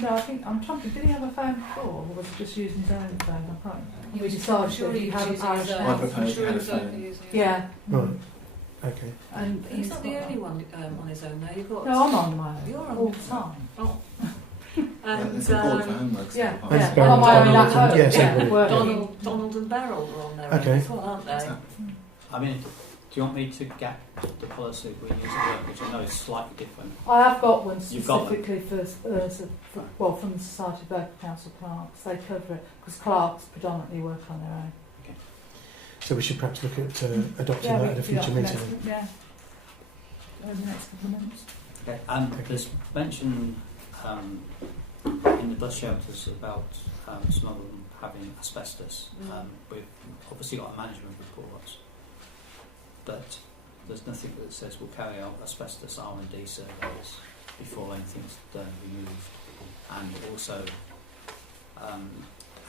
no. I think I'm trying to. Did he have a phone before, or was he just using his own phone? I can't. He We was decided sure that he he was had a using parish his own. I house. propose Sure he had he a was phone. only using it. Yeah. Right. Okay. And He's not the only one on his own though. You've got. No, I'm on my own. You're on all your the time. Oh. And And it's important for homework. Yeah, Thanks, yeah. Barry. I'm on my own at Donald, home. yes, yeah, everybody. working. Donald and Beryl are on their Okay. own as well, aren't they? I mean, do you want me to get the policy we use at work, which I know is slightly different? I have got one You've got them? specifically from the Society of Local Council Clerks. They cover it because clerks predominantly work on their own. So we should perhaps look at adopting Yeah, that at a we- future yeah, meeting. next- Yeah. Over the next couple of months. Okay. And there's mention in the bus shelters about some of them having asbestos. We've obviously got a management report, but there's nothing that says we'll carry out asbestos R&D surveys before anything's done, removed. And also,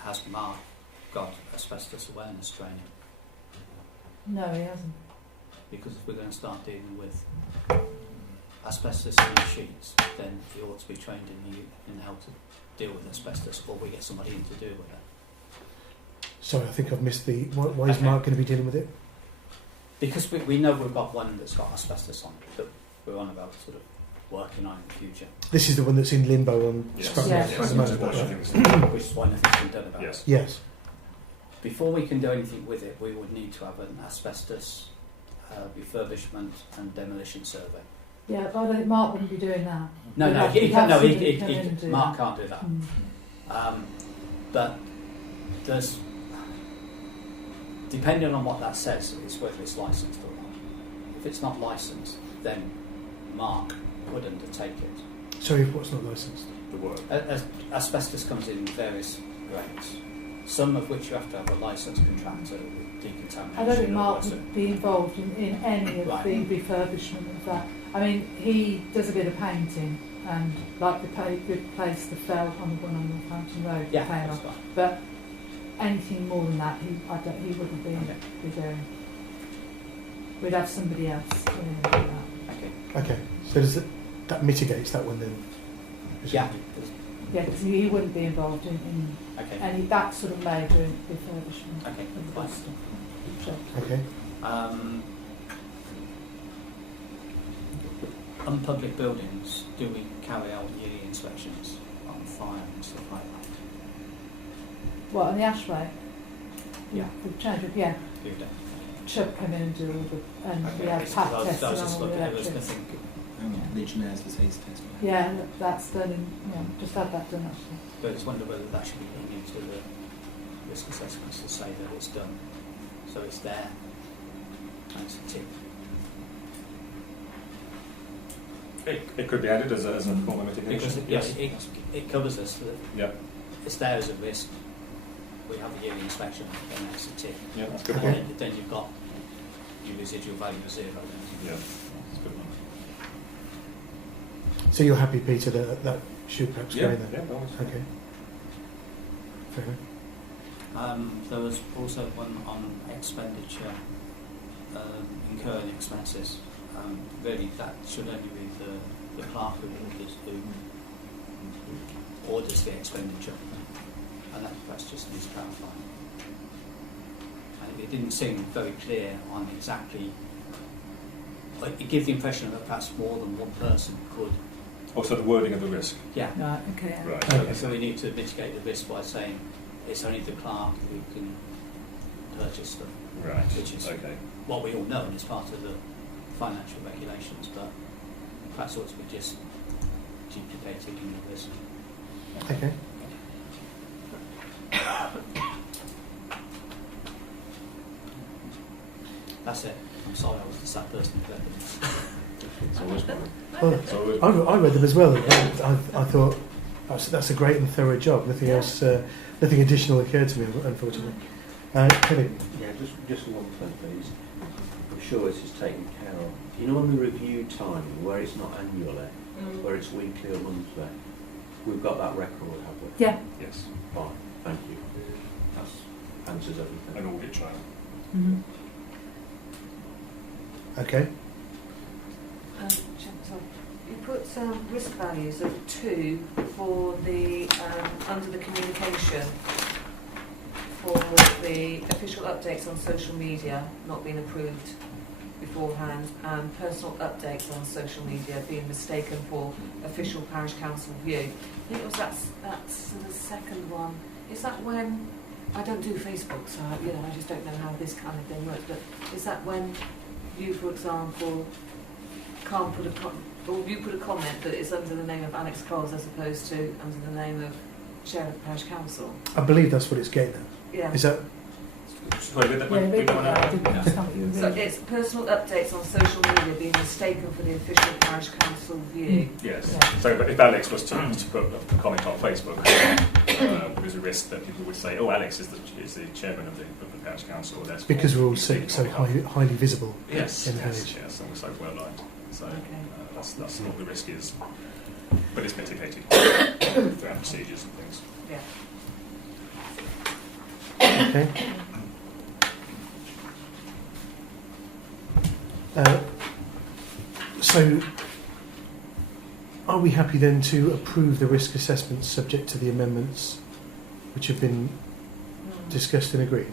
has Mark got asbestos awareness training? No, he hasn't. Because if we're going to start dealing with asbestos in the sheets, then he ought to be trained in how to deal with asbestos, or we get somebody in to deal with it. Sorry, I think I've missed the. Why is Okay. Mark going to be dealing with it? Because we know we've got one that's got asbestos on it, but we're on about sort of working on in the future, This is the one that's in limbo on Yes. scrap Yes. at Yes. the moment. right? which is why nothing's been done about Yes. it. Yes. Before we can do anything with it, we would need to have an asbestos refurbishment and demolition survey. Yeah, but I don't, Mark wouldn't be doing that. No, We'd no, have- he, we'd have no, somebody come in and do Mark that. can't do that. Mm. But there's, depending on what that says, is whether it's licensed or not. If it's not licensed, then Mark would undertake it. Sorry, what's not licensed? The work. Asbestos comes in various grades, some of which you have to have a licensed contractor with decontamination. I don't think and all Mark that would be involved in any of Right. the refurbishment of that. I mean, he does a bit of painting and like replace the felt on the one on Northampton Road, Yeah, the paint that's off. fine. But anything more than that, he wouldn't be doing. We'd have somebody else come in and do that. Okay. Okay, so that mitigates that one then? Yeah. Yeah, because he wouldn't be involved in Okay. any that sort of major refurbishment Okay. of Fine. that stuff. Okay. On public buildings, do we carry out yearly inspections on fire and stuff like that? What, on the Ashway? Yeah. The change of, yeah. Do they? Chubb come in and do all the, and we have Because pat I was testing just on all the looking, I was electrics. thinking, Legionnaires disease test. Yeah, that's done in, yeah, just had that done actually. but I just wonder whether that should be put into the risk assessments to say that it's done. So it's there, and it's a tick. It could be added as a form of mitigation. Because it covers us, that Yeah. it's there as a risk. We have a yearly inspection, then that's a tick. Yeah, that's a good. Okay. Point. Then you've got your residual value of zero. Yeah, that's a good one. So you're happy, Peter, that should perhaps go Yeah, in there? yeah, always. Okay. Fair enough. There was also one on expenditure, incurring expenses. Really, that should only be the clerk who orders the expenditure, and that perhaps just needs clarifying. And it didn't seem very clear on exactly. It gives the impression that perhaps more than one person could. Also, the wording of the risk. Yeah. Right, okay. Right. Okay. So we need to mitigate the risk by saying it's only the clerk who can purchase them. Right. Which is Okay. what we all know and it's part of the financial regulations, but perhaps ought to be just duplicated in the risk. Okay. That's it. I'm sorry I was the sad person who read this. It's always one. Well, It's always I read them as well. I thought that's a great and thorough job. Nothing else, nothing additional occurred to me, unfortunately. Kelly? Yeah, just one thing, please. I'm sure this is taken care of. You know, on the review time, where it's not annually, where it's weekly or monthly, we've got that record, have we? Yeah. Yes. Fine, thank you. That answers everything. An audit trail. Mm-hmm. Okay. Sorry. You put risk values of 2 for the under the communication for the official updates on social media not being approved beforehand, and personal updates on social media being mistaken for official parish council view. I think it was that's the second one. Is that when I don't do Facebook, so I just don't know how this kind of thing works. But is that when you, for example, can't put or you put a comment that it's under the name of Alex Coles as opposed to under the name of Chair of the Parish Council? I believe that's what it's getting at. Yeah. Is that? Sorry, read that Yeah, one. Read that one I out. didn't understand what you were So reading. it's personal updates on social media being mistaken for the official Parish Council view. Yes. Yeah. So if Alex was to put a comment on Facebook, there's a risk that people would say, "Oh, Alex is the chairman of the parish council." That's Because we're all so highly visible Yes, in the yes, village. yes, and we're so well liked. So Okay. that's what the risk is, but it's mitigated through our procedures and things. Yeah. Okay. So, are we happy then to approve the risk assessments subject to the amendments which have been discussed and agreed?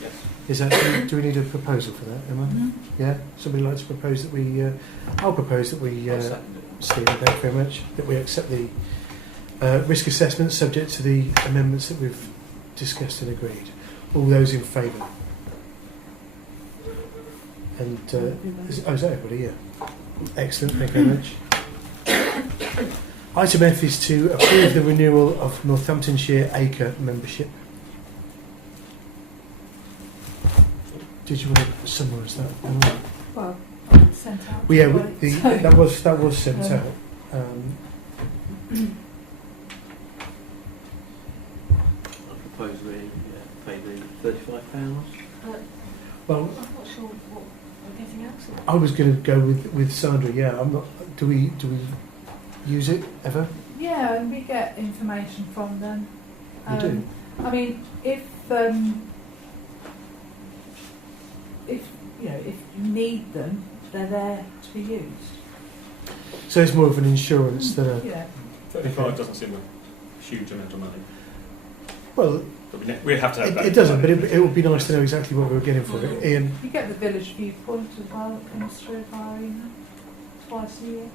Yes. Is that, do we need a proposal for that, Emma? Mhm. Yeah? Somebody like to propose that we, I'll propose that we, I'll second it. Stephen, thank you very much, that we accept the risk assessment subject to the amendments that we've discussed and agreed. All those in favour? And, is that everybody? Yeah. Excellent, thank you very much. Item F is to approve the renewal of Northamptonshire Acre membership. Did you want to summarise that? Emma? Well, sent out. Well, yeah, today, so- that was sent Um, out. I propose we pay the £35. Well, I'm not sure what we're getting out of. I was going to go with Sandra. Yeah, I'm not. Do we use it ever? Yeah, and we get information from them. We do. I mean, if if you need them, they're there to be used. So it's more of an insurance than a. Yeah. 35 doesn't seem a huge amount of money. Well, But we have to have that. it doesn't. But it would be nice to know exactly what we were getting for it. Ian. You get the village viewpoint as well. It comes through via email twice a year.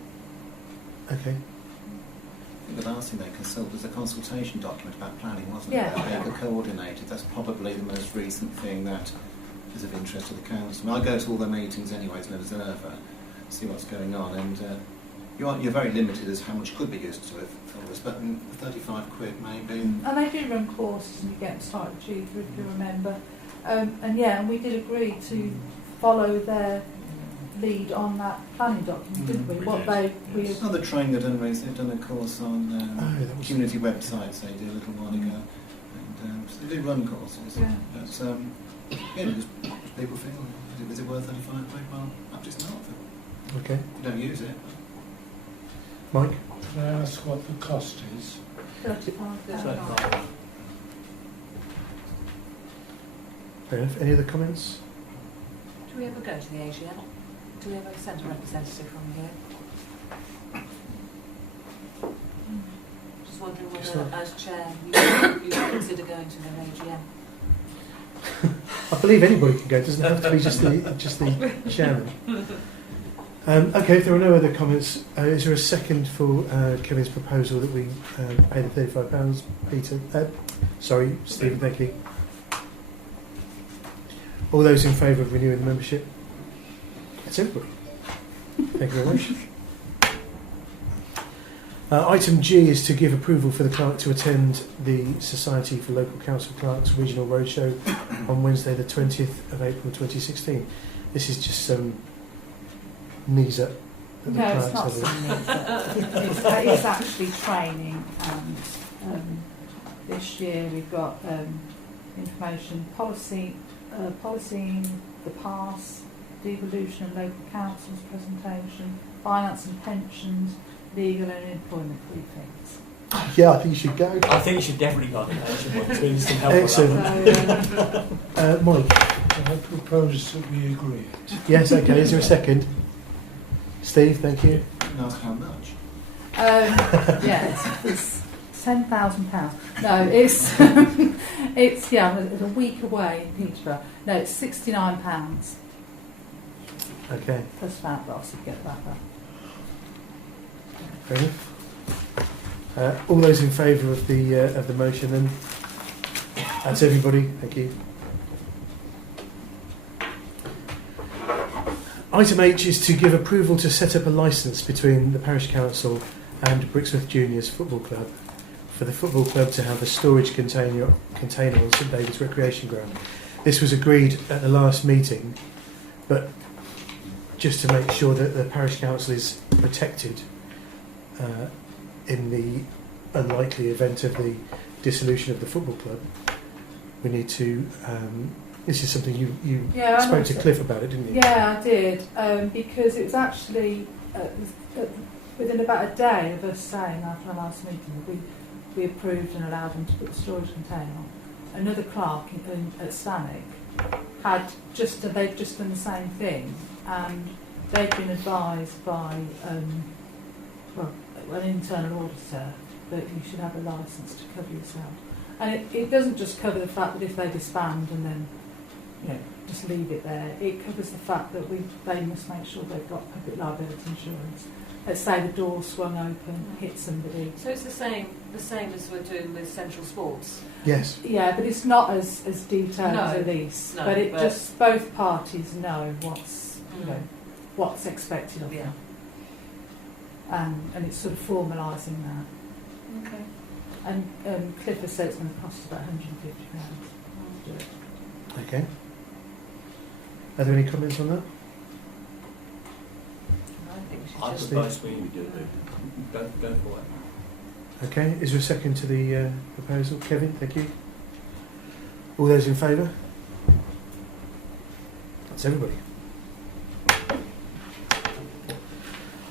Okay. I think the last thing they consult was a consultation document about planning, wasn't Yeah. it? About Acre coordinated. That's probably the most recent thing that is of interest to the council. I mean, I go to all the meetings anyway as an observer, see what's going on, and you're very limited as how much could be used to it for this, but £35 maybe. And they do run courses and you get them slightly cheaper if you remember. And yeah, and we did agree to follow their lead on that planning document, didn't we? We What did, they yes. Another train they've done recently, they've done a course on Oh, that was. community websites they did a little while ago, and so they do run courses. Yeah. But just people feel, is it worth £35? Well, perhaps it's not. Okay. You don't use it. Mike. Can I ask what the cost is? £35. Fair enough. Any other comments? Do we ever go to the AGM? Do we ever send a representative from here? Just wondering It's whether, not- as chair, you consider going to an AGM. I believe anybody can go. It doesn't have to be just the chairman. Okay, if there are no other comments, is there a second for Kevin's proposal that we pay the £35? Peter, sorry, Stephen, thank you. All those in favour of renewing the membership? That's everybody. Thank you very much. Item G is to give approval for the clerk to attend the Society for Local Council Clerks Regional Roadshow on Wednesday the 20th of April 2016. This is just some knees up that the No, it's clerks not have. something. It's actually training, and this year we've got information policing the past, devolution of local councils presentation, finance and pensions, legal and employment briefings. Yeah, I think you should go. I think you should definitely go on the pension one. We need some help with Excellent. that. Mike? I propose that we agree it. Yes, okay, is there a second? Steve, thank you. And ask how much. Yeah, it's £10,000. No, it's it's a week away in Peterborough. No, it's £69 Okay, plus VAT, but obviously get that back. fair enough. All those in favour of the motion then? That's everybody, thank you. Item H is to give approval to set up a licence between the Parish Council and Brixworth Juniors Football Club for the football club to have a storage container on St David's Recreation Ground. This was agreed at the last meeting, but just to make sure that the Parish Council is protected in the unlikely event of the dissolution of the football club, we need to... this is something you Yeah, I spoke to noticed. Cliff about it, didn't you? Yeah, I did, because it was actually within about a day of us saying after our last meeting that we approved and allowed them to put the storage container on. Another clerk at Stanek they'd just done the same thing, and they'd been advised by an internal auditor that you should have a licence to cover yourself. And it doesn't just cover the fact that if they disband and then just leave it there. It covers the fact that they must make sure they've got public liability insurance. Let's say the door swung open, hit somebody. So it's the same as we're doing with Central Sports. Yes. Yeah, but it's not as detailed No, as a lease. no, but it but- just both parties know what's expected of them. And it's sort of formalising that. Okay. And Clifford said it's going to cost about £150 to do it. Okay. Are there any comments on that? I think we should I just propose we We do it. go for it. Okay. Is there a second to the proposal? Kevin, thank you. All those in favour? That's everybody.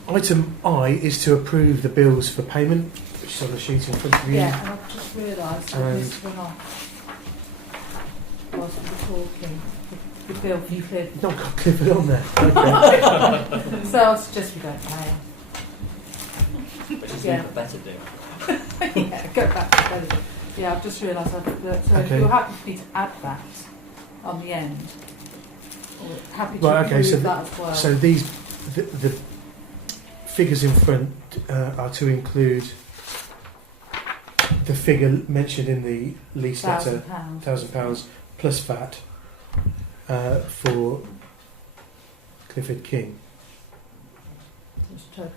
Item I is to approve the bills for payment, which is on the sheet in front of you. Yeah, and I've just realised I And- missed one off whilst we were talking. The bill for Cliff. You've not got Clifford on there. Okay. So I'll suggest we don't pay him. Which is Yeah. even a better deal. Yeah, go back to David. Yeah, I've just realised so if Okay. you're happy for me to add that on the end, or happy to Right, okay, approve so that as well. So the figures in front are to include the figure mentioned in the lease letter, £1,000. £1,000 plus VAT for Clifford King. It's total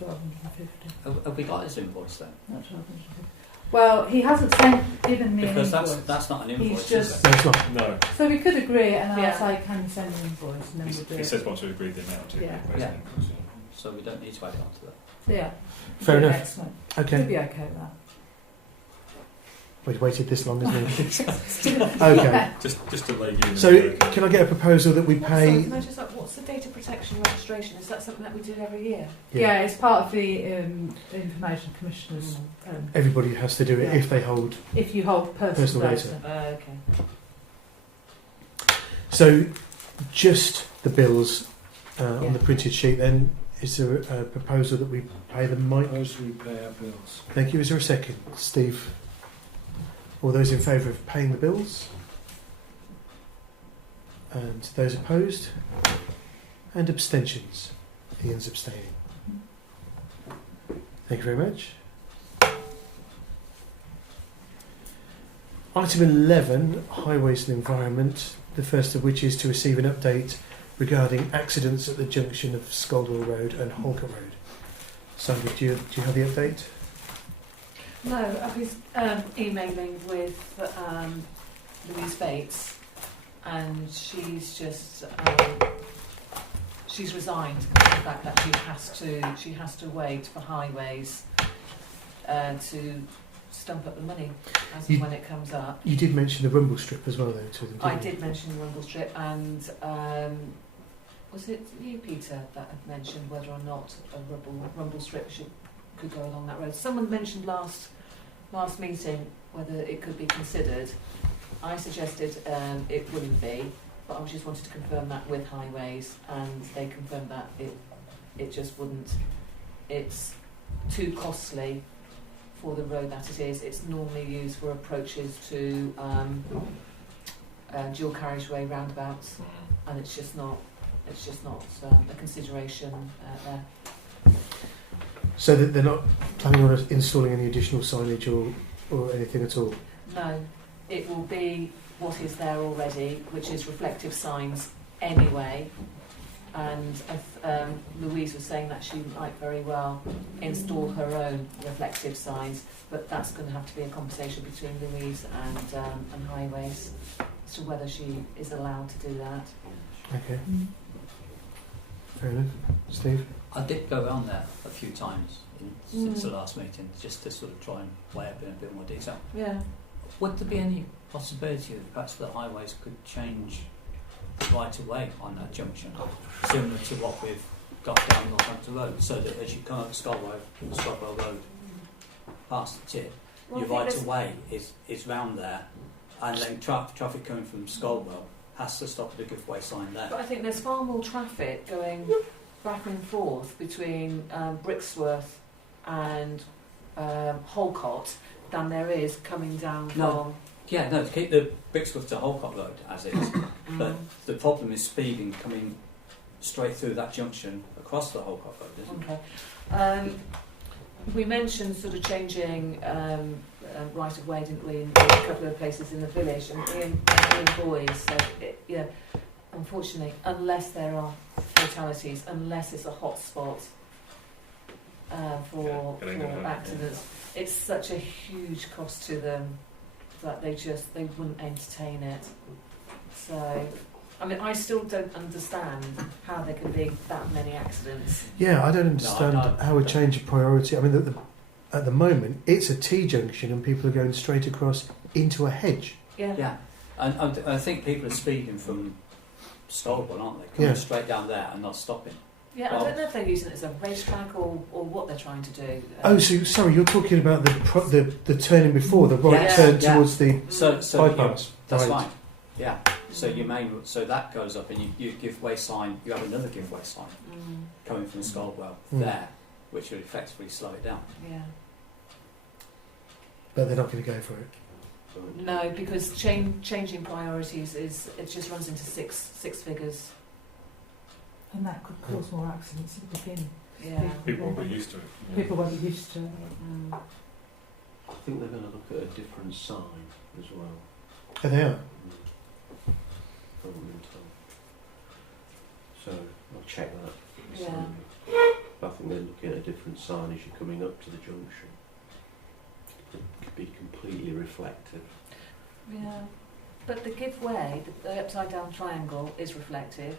£1,250. Have we got his invoice then? Not £1,250. Well, he hasn't given me Because an invoice. that's not an He's invoice, just- is No, it? it's not. No, So we could agree, and Yeah. I'll say, can you send an invoice, and then we'll do he it. says once we agree the amount, to Yeah. raise Yeah. an invoice, So we don't need to add on to that. Yeah. Fair Do it enough. Next month. Okay. He'll be okay with that. We've waited this long, hasn't he? Okay. Okay. Just to lay you. So can I get a proposal that we Sorry, pay? can I just ask, what's the data protection registration? Is that something that we do every year? Yeah, it's part of the Information Commissioner's. Everybody has to do it Yeah. if they hold. If you hold personal data. Okay. So just the bills on the Yeah. printed sheet. Then is there a proposal that we pay them, Mike? Suppose we pay our bills. Thank you. Is there a second, Steve? All those in favour of paying the bills? And those opposed? And abstentions? Ian's abstaining. Thank you very much. Item 11, Highways and Environment, the first of which is to receive an update regarding accidents at the junction of Scoldwell Road and Holker Road. Sandra, do you have the update? No, I was emailing with Louise Bates, and she's just she's resigned because of the fact that she has to wait for highways to stump up the money as and when it comes up. You did mention the rumble strip as well, though, to them. I didn't you? did mention the rumble strip, and was it you, Peter, that had mentioned whether or not a rumble strip could go along that road? Someone mentioned last meeting whether it could be considered. I suggested it wouldn't be, but I just wanted to confirm that with highways, and they confirmed that it just wouldn't. It's too costly for the road that it is. It's normally used for approaches to dual carriageway roundabouts, and it's just not a consideration there. So that they're not planning on installing any additional signage or anything at all? No, it will be what is there already, which is reflective signs anyway. And Louise was saying that she might very well install her own reflective signs, but that's going to have to be a conversation between Louise and Highways as to whether she is allowed to do that. Okay. Fair enough. Steve? I did go around there a few times since the last meeting, just to sort of try and weigh up in a bit more detail. Yeah. Would there be any possibility that perhaps the highways could change the right of way on that junction, similar to what we've got down Northampton Road, so that as you come up Scoldwell Road, past the tip, your right of way is round there, and then traffic coming from Scoldwell has to stop at the giveaway sign there. But I think there's far more traffic going back and forth between Brixworth and Holcott than there is coming down No. Yeah, no, to keep the Brixworth to Holcott Road as is, but the problem is speeding coming straight through that junction across the Holcott Road, isn't it? Okay. We mentioned sort of changing right of way, didn't we, in a couple of places in the village, and Ian Boys said, unfortunately, unless there are fatalities, unless it's a hot spot for accidents, it's such a huge cost to them that they wouldn't entertain it. So, I mean, I still don't understand how there can be that many accidents. Yeah, I don't understand how a change of priority. I mean, at the moment, it's a T junction and people are going straight across into a hedge. Yeah. Yeah, and I think people are speeding from Stolborn, aren't they? Coming straight down there and not stopping. Yeah, I don't know if they're using it as a racetrack or what they're trying to do. Oh, so sorry, you're talking about the turning before, the right turn towards the bypass. That's right. fine. Yeah. So so that goes up, and you give way sign. You have another give way sign coming from Scaldwell there, which would effectively slow it down. Yeah. But they're not going to go for it. No, because changing priorities it just runs into six figures. And that could cause more accidents at the beginning. Yeah. People will be used to it. People won't be used to it. I think they're going to look at a different sign as well. Oh, they are? From what I'm told. So I'll check that. Yeah. But I think they're looking at a different sign as you're coming up to the junction. It could be completely reflective. Yeah. But the give way, the upside down triangle is reflective.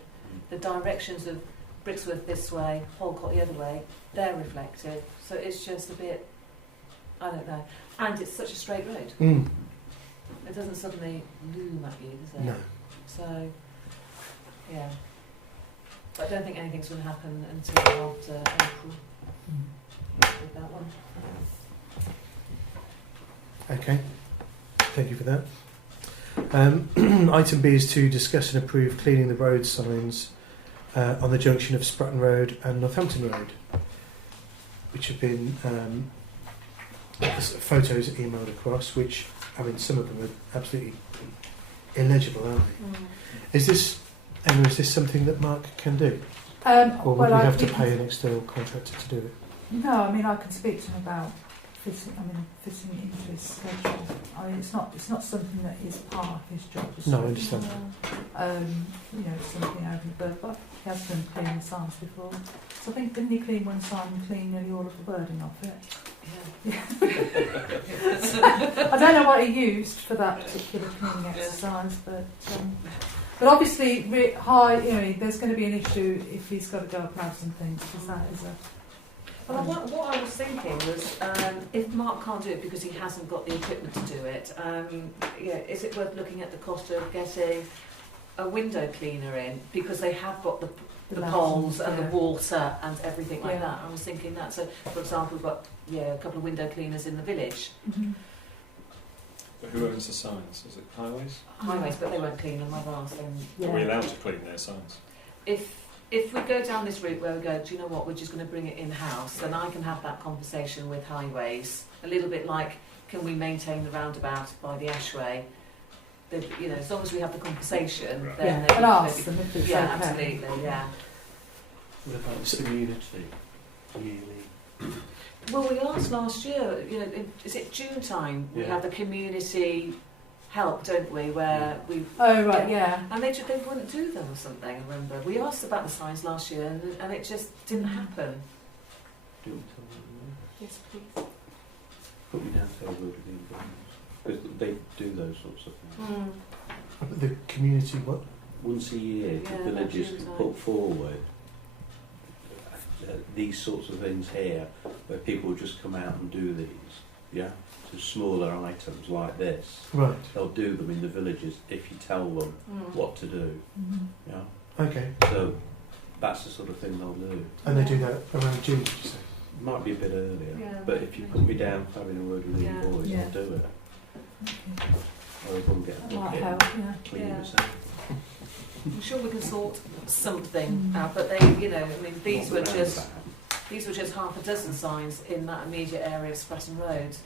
The directions of Brixworth this way, Holcott the other way, they're reflective. So it's just a bit, I don't know. And it's such a straight road. It doesn't suddenly loom at you, does it? No. So, yeah. But I don't think anything's going to happen until after April with that one. Okay. Thank you for that. Item B is to discuss and approve cleaning the road signs on the junction of Spratton Road and Northampton Road, which have been photos emailed across, which, I mean, some of them are absolutely illegible, aren't they? Is this something that Mark can do? Or would we have to pay an external contractor to do it? No, I mean, I can speak to him about fitting into his schedule. I mean, it's not something that is part of his job. No, I understand. It's something over and above. But he has done cleaning signs before. So I think, didn't he clean one sign and clean nearly all of the wording off it? Yeah. I don't know what he used for that particular cleaning exercise, but obviously, there's going to be an issue if he's got to go up and some things, because that is a. Well, what I was thinking was, if Mark can't do it because he hasn't got the equipment to do it, is it worth looking at the cost of getting a window cleaner in, because they have got the poles and the water and everything like that. I was thinking that. So, for example, we've got a couple of window cleaners in the village. But who owns the signs? Is it Highways? Highways, but they won't clean them. I've asked them. Are we allowed to clean their signs? If we go down this route where we go, do you know what, we're just going to bring it in-house, then I can have that conversation with Highways, a little bit like, can we maintain the roundabout by the Ashway? As long as we have the conversation, then I'll ask them if it's okay. Absolutely, yeah. What about the community? Yearly? Well, we asked last year, is it June time? We have the community help, don't we? Where we and they wouldn't do them or something. I remember we asked about the signs last year, and it just didn't happen. Do you want to tell them? Yes, please. Put me down to because they do those sorts of things. The community what? Once a year, the villages can put forward these sorts of things here, where people will just come out and do these. Yeah. So smaller items like this, right? They'll do them in the villages if you tell them what to do. Yeah. Okay. So that's the sort of thing they'll do. And they do that around June, did you say? Might be a bit earlier, but if you put me down for having a word with the boys, I'll do it. Or I'll get a bucket and clean myself. I'm sure we can sort something out, but these were just half a dozen signs in that immediate area of Spratton Road.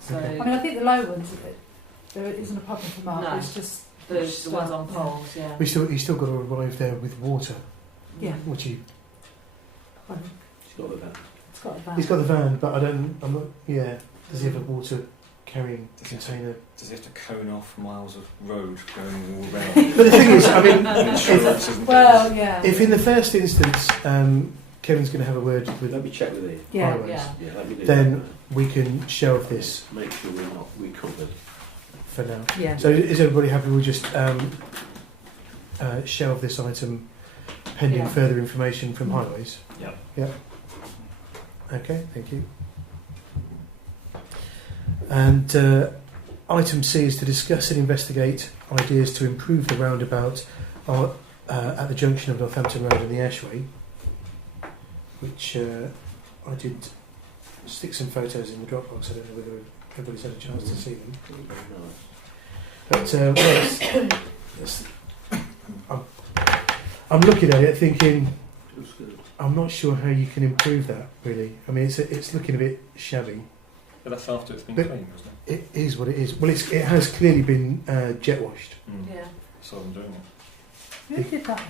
So I mean, I think the low ones, there isn't a problem for Mark. No. It's just The ones on poles, yeah. He's still got to arrive there with water, yeah. which Well, She's got the van. it's got a van. he's got the van, but I'm not. Yeah, does he have a water carrying container? Does he have to cone off miles of road going all around? But the thing is, I mean, Insurance isn't Well, yeah. if in the first instance Kevin's going to have a word Let with me check with you. yeah. highways, Yeah. Yeah, let me do then that. we can shelve this Make sure we're not recovered. for now. Yeah. So is everybody happy? We'll just shelve this item pending Yeah. further information from highways. Yep. Yep. Okay, thank you. And item C is to discuss and investigate ideas to improve the roundabout at the junction of Northampton Road and the Ashway, which I did stick some photos in the Dropbox. I don't know whether everybody's had a chance to see them. Very nice. But I'm looking at it thinking, Looks good. I'm not sure how you can improve that, really. I mean, it's looking a bit shabby. But that's after it's been But- cleaned, wasn't It is what it is. Well, it has clearly been jet washed. it? Yeah. Saw them doing it. Who did that?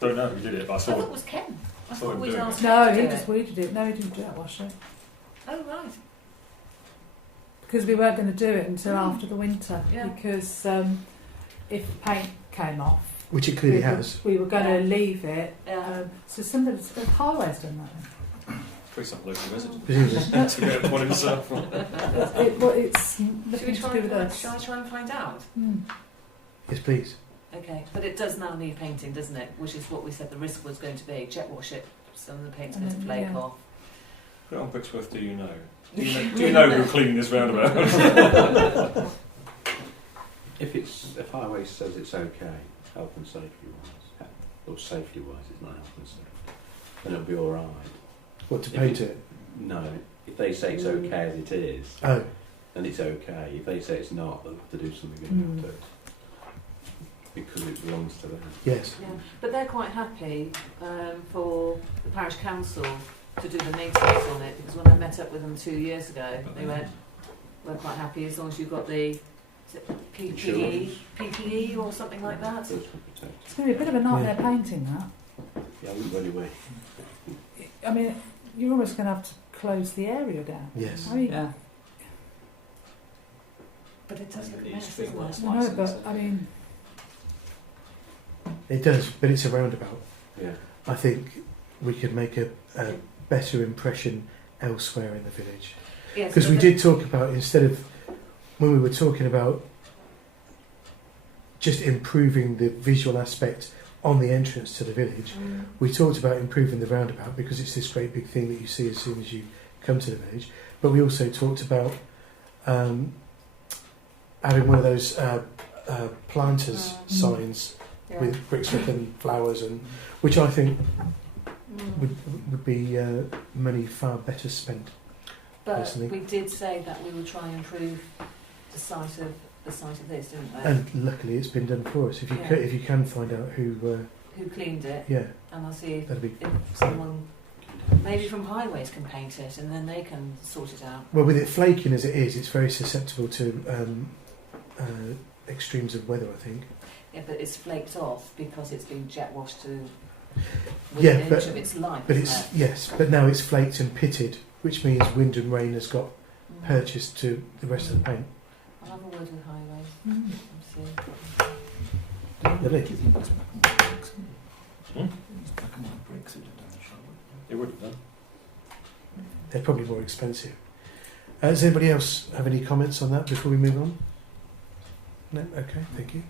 Don't know who did it, but I I saw thought it. it was Ken. I Saw thought him we'd doing asked No, him he to do just weeded it. No, he didn't jet wash it Oh, right. because we weren't going to do it until Mm. after the winter. Yeah. Because if paint came off, Which it clearly we were- has. We were going to Yeah. leave it. Yeah. So somebody's the highway's done that. Probably some local resident. Presumably. to get upon himself. It's Should nothing we to try do with and us. shall I try and find out? Mm. Yes, please. Okay, but it does now need painting, doesn't it? Which is what we said the risk was going to be. Jet wash it, some of the paint's going to flake Yeah. off. Put it on Brixworth, do you know? Do you know who cleaned this roundabout? If highway says it's okay, health and safety wise, or safety wise, it's not health and safety, then it'll be all right. What, to If paint it? No, if they say it's okay as it is, Oh, then it's okay. If they say it's not, they'll have to do something Mm. about it because it belongs to them. yes. Yeah, but they're quite happy for the parish council to do the maintenance on it, because when I met up with them 2 years ago, they went, we're quite happy as long as you've got the is it PPE or something like that. Personal protection. It's going to be a bit of a nightmare painting that. Yeah, I wouldn't go anyway. I mean, you're almost going to have to close the area down. Yes. I mean, Yeah. But it does look a These mess, big doesn't ones. it? I know, but I mean, It does, but it's a roundabout. Yeah. I think we could make a better impression elsewhere in the village. Yes, Because but we the- did talk about, instead of, when we were talking about just improving the visual aspect on the entrance to the village, Mm. we talked about improving the roundabout because it's this great big thing that you see as soon as you come to the village. But we also talked about having one of those planters Mm. signs Yeah. with Brixworth and flowers, and which I think Mm. would be money far better spent. But personally. we did say that we would try and improve the sight of this, didn't we? And luckily, it's been done for us. If you Yeah. if you can find out who, Who cleaned it, yeah, and I'll see that'd be. if someone, maybe from highways, can paint it, and then they can sort it out. Well, with it flaking as it is, it's very susceptible to extremes of weather, I think. Yeah, but it's flaked off because it's been jet washed to within Yeah, an inch but- of its life. But isn't it's yes, but now it's flaked and pitted, which means wind and rain has got it? Mm. purchased to the rest of the paint. I'll have a word with highways mm. and see. Lovely. Do you think it's black and white bricks? Hmm? It's black and white bricks that are done the shovel. It would have done. They're probably more expensive. Does anybody else have any comments on that before we move on? No? Okay, thank you.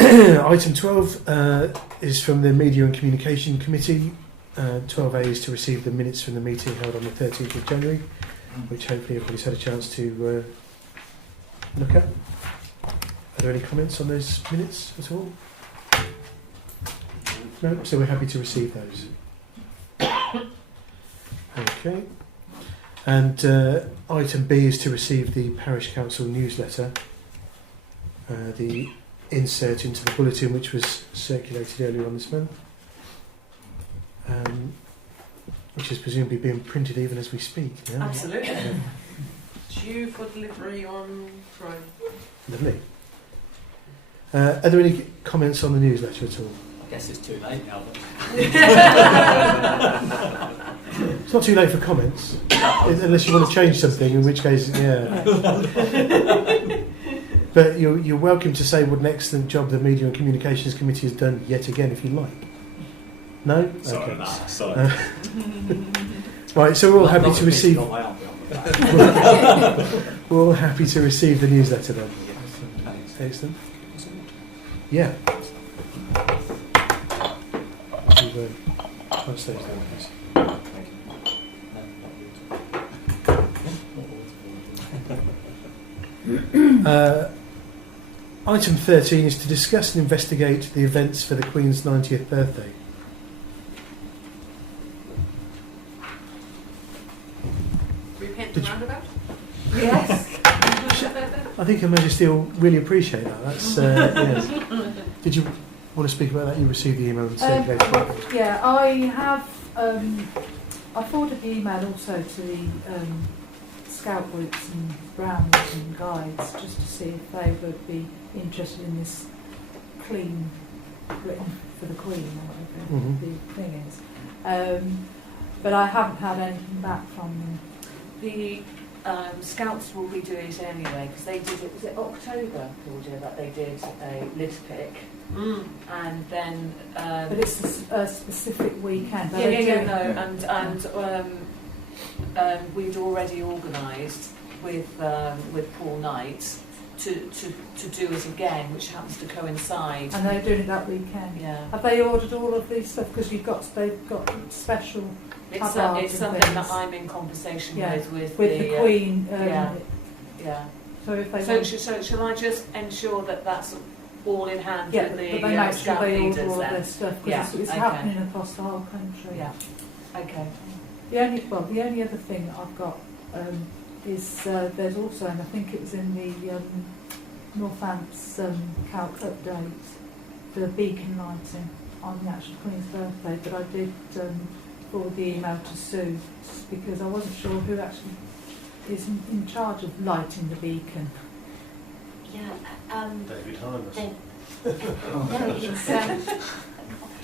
Item 12 is from the Media and Communication Committee. 12A is to receive the minutes from the meeting held on the 13th of January, which hopefully everybody's had a chance to look at. Are there any comments on those minutes at all? No? So we're happy to receive those. Okay. And item B is to receive the Parish Council newsletter, the insert into the bulletin which was circulated earlier on this month, which is presumably being printed even as we speak now. Absolutely. due for delivery on Friday. Lovely. Are there any comments on the newsletter at all? I guess it's too late now. But It's not too late for comments, unless you want to change something, in which case, yeah. But you're welcome to say what an excellent job the Media and Communications Committee has done yet again, if you like. No? Sorry, Okay. sorry. Right, so we're all happy to receive. Got my arm behind my back. We're all happy to receive the newsletter then. Excellent. Yeah. I'll stay down, please. Item 13 is to discuss and investigate the events for the Queen's 90th birthday. Repent Did the you- roundabout? Yes. I think Her Majesty will really appreciate that. That's yes. Did you want to speak about that? You received the email and circulated Well, it. yeah, I have. I forwarded the email also to the scout groups and brownies and guides just to see if they would be interested in this clean written for the Queen or whatever Mhm. the thing is. But I haven't had anything back from them. The Scouts will be doing it anyway because they did it. Was it October, Claudia, that they did a lid pick, and then. But it's a specific weekend. Yeah, and we'd already organised with Paul Knight to do it again, which happens to coincide. And they're doing it that weekend. Yeah, Have they ordered all of these stuff? Because they've got special. it's Tabards and something things. that I'm in conversation Yeah, with the Queen. yeah. So if they So, want, so shall I just ensure that that's all in hand yeah, with but the they make sure scout they order leaders all of then? this stuff because Yeah, it's okay. happening across the whole country. Yeah. Okay. The only other thing that I've got is there's also, and I think it was in the Northants Calc update, the beacon lighting on the actual Queen's birthday. But I did forward the email to Sue because I wasn't sure who actually is in charge of lighting the beacon. Yeah, David Hymas. no, it's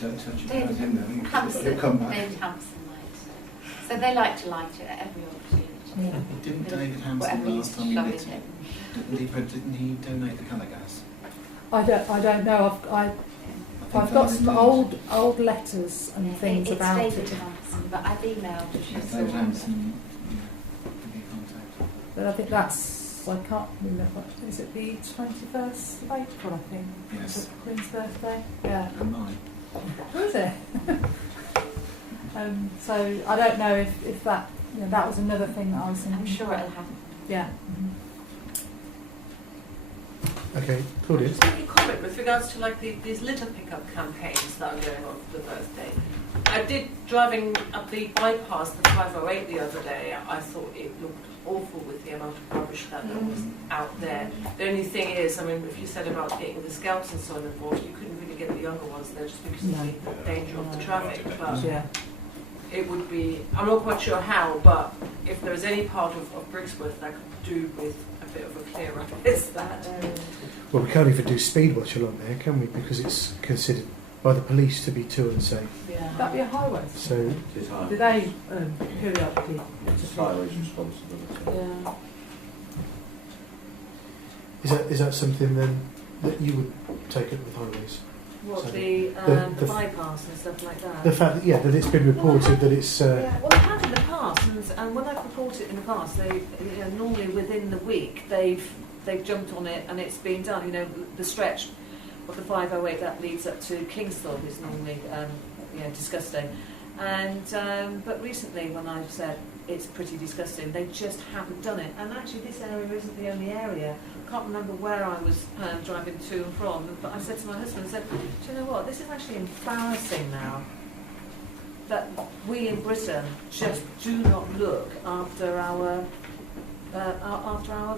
Don't touch it David without him then. Hampson, He'll come back. David Hampson lights it. So they like to light it at every opportunity. Yeah. Didn't David Hampson Whatever last he's time he shoving lit it? it. Didn't he donate the colour gas? I don't know. I've got some old letters and things it's about David it. Hampson, but I've emailed if you saw David it. Hampson, give me contact. But I think that's, I can't remember, is it the 21st of April, I think? Is Yes, it the Queen's birthday? Yeah. and mine. Who is it? So I don't know if that, that was another thing that I was thinking. I'm sure it'll happen. Yeah. Okay, Claudia. Just making a comment with regards to like these litter pickup campaigns that are going on for the birthday. I did, driving up the bypass, the 508 the other day, I thought it looked awful with the amount of rubbish that was out there. The only thing is, I mean, if you said about getting the scouts and so on involved, you couldn't really get the younger ones there just because of the danger of the traffic. But Yeah. it would be, I'm not quite sure how, but if there is any part of Brixworth that could do with a bit of a clear up, it's that. Well, we can't even do speed watch along there, can we? Because it's considered by the police to be too unsafe. Yeah. Would that be a highway? So, It's high. Do they periodically? It's highway's responsibility. Yeah. is that something then that you would take up with highways? What, So the the- bypass and stuff like that? The fact that, that it's been reported that it's. Yeah, well, I have in the past, and when I've reported in the past, they normally within the week they've jumped on it and it's been done. The stretch of the 508 that leads up to Kingsthorpe is normally disgusting, and but recently when I've said it's pretty disgusting, they just haven't done it. And actually, this area isn't the only area. I can't remember where I was driving to and from, but I said to my husband, I said, do you know what? This is actually embarrassing now. That we in Britain just do not look after our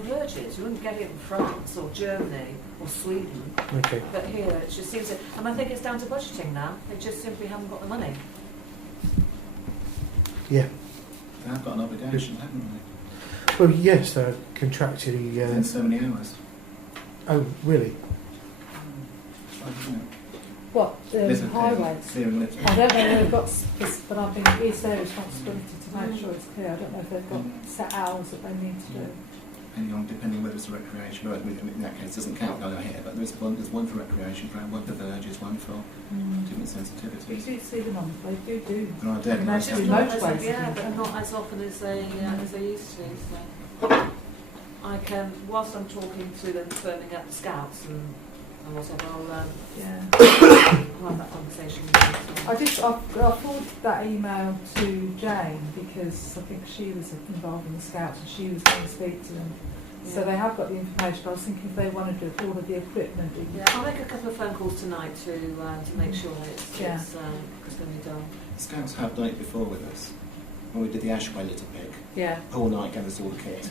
virgins. You wouldn't get it in France or Germany or Sweden, Okay. but here it just seems to, and I think it's down to budgeting now. They just simply haven't got the money. Yeah. They have got an obligation, haven't they? Well, yes, they're contractually. in so many hours. Oh, really? What, Listen, highways? clearing litter. I don't know if they've got, but I think it's their responsibility to make sure it's clear. I don't know if they've got set hours that they need to do. Depending whether it's a recreation, or in that case it doesn't count down here, but there's one for recreation ground, one for verges, one for different We sensitivities. do see them on, they do. There are And deadlines. that's Just do not motorways. yeah, but not as often as they used to. So I can, whilst I'm talking to them, firming up the scouts and whatever, I'll have that conversation with them. I forwarded that email to Jane because I think she was involved in the scouts and she was going to speak to them. So they have got the information. But I was thinking if they want to do all of the equipment. Yeah, I'll make a couple of phone calls tonight to make sure that it's going to be done. Scouts have done it before with us. When we did the Ashway litter pick, Yeah. all night gave us all the kit.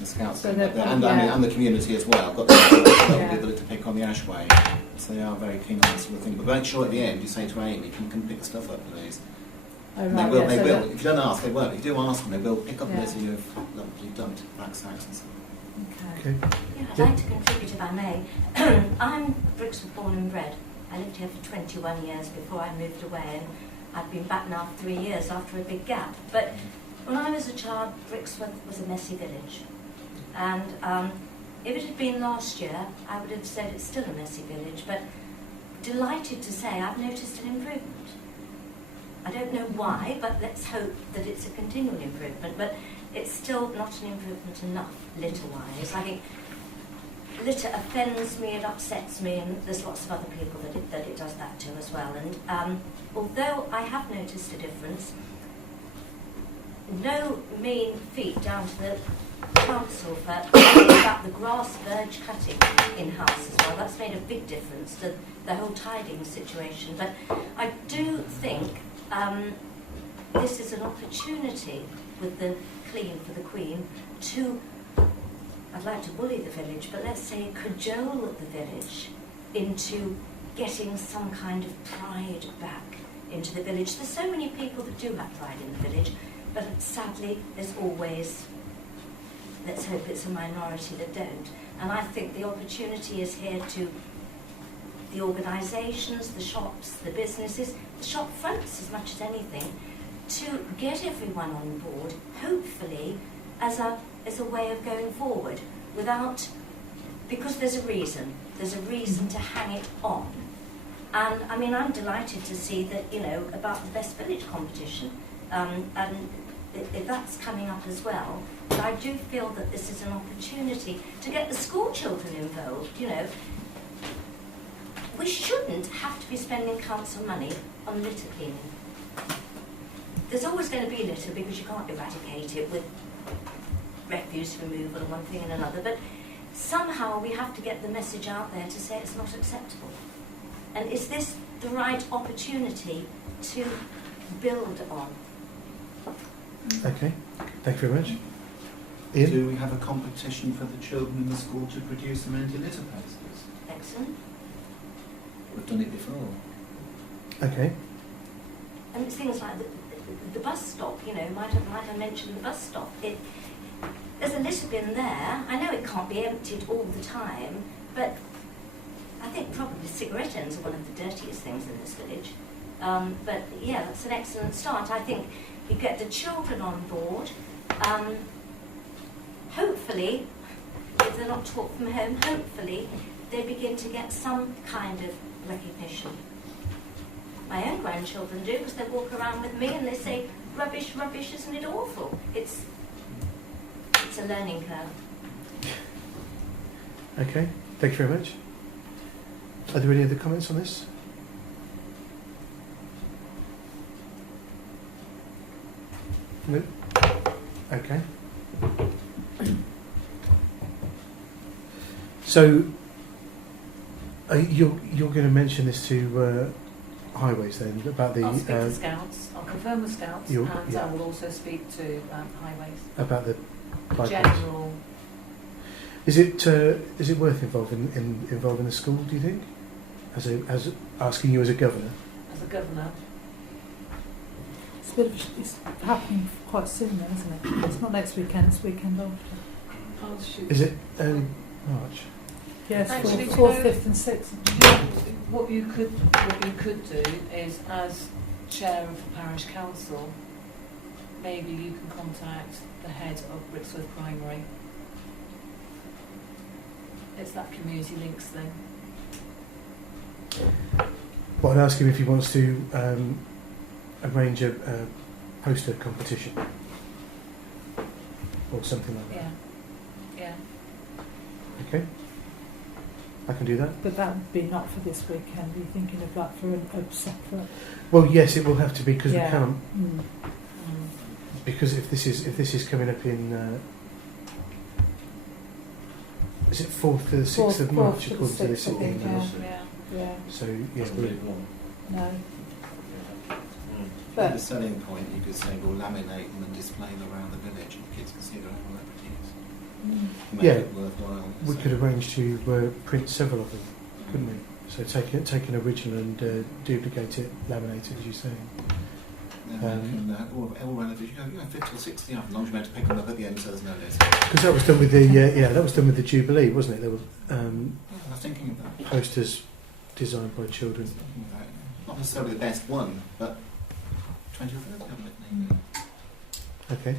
The Scouts So came they're up there, probably- and the community as well. Got the Yeah. litter pick on the Ashway. So they are very keen on that sort of thing. But make sure at the end you say to Amy, can pick the stuff up, please. Oh, And right, they will. yeah, They so will. that- If you don't ask, they won't. If you do ask them, they will pick up the Yeah. litter you've dumped, black sacks and stuff. Okay. Okay. Yeah, I'd like to contribute if I may. I'm Brixworth born and bred. I lived here for 21 years before I moved away, and I've been back now for 3 years after a big gap. But when I was a child, Brixworth was a messy village. And if it had been last year, I would have said it's still a messy village, but delighted to say I've noticed an improvement. I don't know why, but let's hope that it's a continual improvement. But it's still not an improvement enough, litter-wise. I think litter offends me, it upsets me, and there's lots of other people that it does that to as well. And although I have noticed a difference, no mean feet down to the council for about the grass verge cutting in-house as well. That's made a big difference to the whole tidying situation. But I do think this is an opportunity with the Clean for the Queen to, I'd like to bully the village, but let's say cajole the village into getting some kind of pride back into the village. There's so many people that do have pride in the village, but sadly there's always, let's hope it's a minority that don't. And I think the opportunity is here to the organisations, the shops, the businesses, the shop fronts as much as anything, to get everyone on board, hopefully, as a way of going forward, without, because there's a reason to hang it on. And I mean, I'm delighted to see that, about the Best Village competition, and if that's coming up as well. But I do feel that this is an opportunity to get the school children involved, We shouldn't have to be spending council money on litter cleaning. There's always going to be litter because you can't eradicate it with refuse removal and one thing and another, but somehow we have to get the message out there to say it's not acceptable. And is this the right opportunity to build on? Okay. Thank you very much. Ian? Do we have a competition for the children in the school to produce some anti-litter posters? Excellent. We've done it before. Okay. And it's things like the bus stop, might have mentioned the bus stop. There's a litter bin there. I know it can't be emptied all the time, but I think probably cigarette ends are one of the dirtiest things in this village. But yeah, that's an excellent start. I think you get the children on board. Hopefully, if they're not taught from home, hopefully they begin to get some kind of recognition. My own grandchildren do, because they walk around with me and they say, rubbish, rubbish, isn't it awful? It's a learning curve. Okay. Thank you very much. Are there any other comments on this? No? Okay. So, you're going to mention this to Highways then, about the... I'll speak to Scouts, I'll confirm with Scouts, and yeah. I will also speak to Highways. About the bypass. General. Is it worth involving the school, do you think? As asking you as a governor? As a governor, it's happening quite soon then, isn't it? It's not next weekend, it's weekend after. Oh, shoot. Is it early March? Yes, Actually, 4th, 5th and 6th. What you could do is, as chair of the parish council, maybe you can contact the head of Brixworth Primary. It's that community links thing. Well, I'd ask him if he wants to arrange a poster competition or something like that. Yeah. Okay, I can do that. But that would be not for this weekend. Are you thinking of like for a separate? Well, yes, it will have to be because Yeah. we can't. Mm. Because if this is coming up in, is it 4th to the 6th of March 4th to the according to 6th, this I think, email? Yeah. So yeah, Doesn't leave one. No. But the But selling point, you could say we'll laminate them and display them around the village, and kids can see their own reproduce. Make Yeah. it worthwhile. we So- could arrange to print several of them, couldn't we? So take an original and duplicate it, laminate it, as you say. Yeah, we can, all around the village, you go 50 or 60 up, as long as you meant to pick them up at the end so there's no list. Because that was done with the that was done with the Jubilee, wasn't it? There were I was thinking of that. posters designed by children. Thinking of that. Not necessarily the best one, but 20 or 30 of them, maybe. Okay.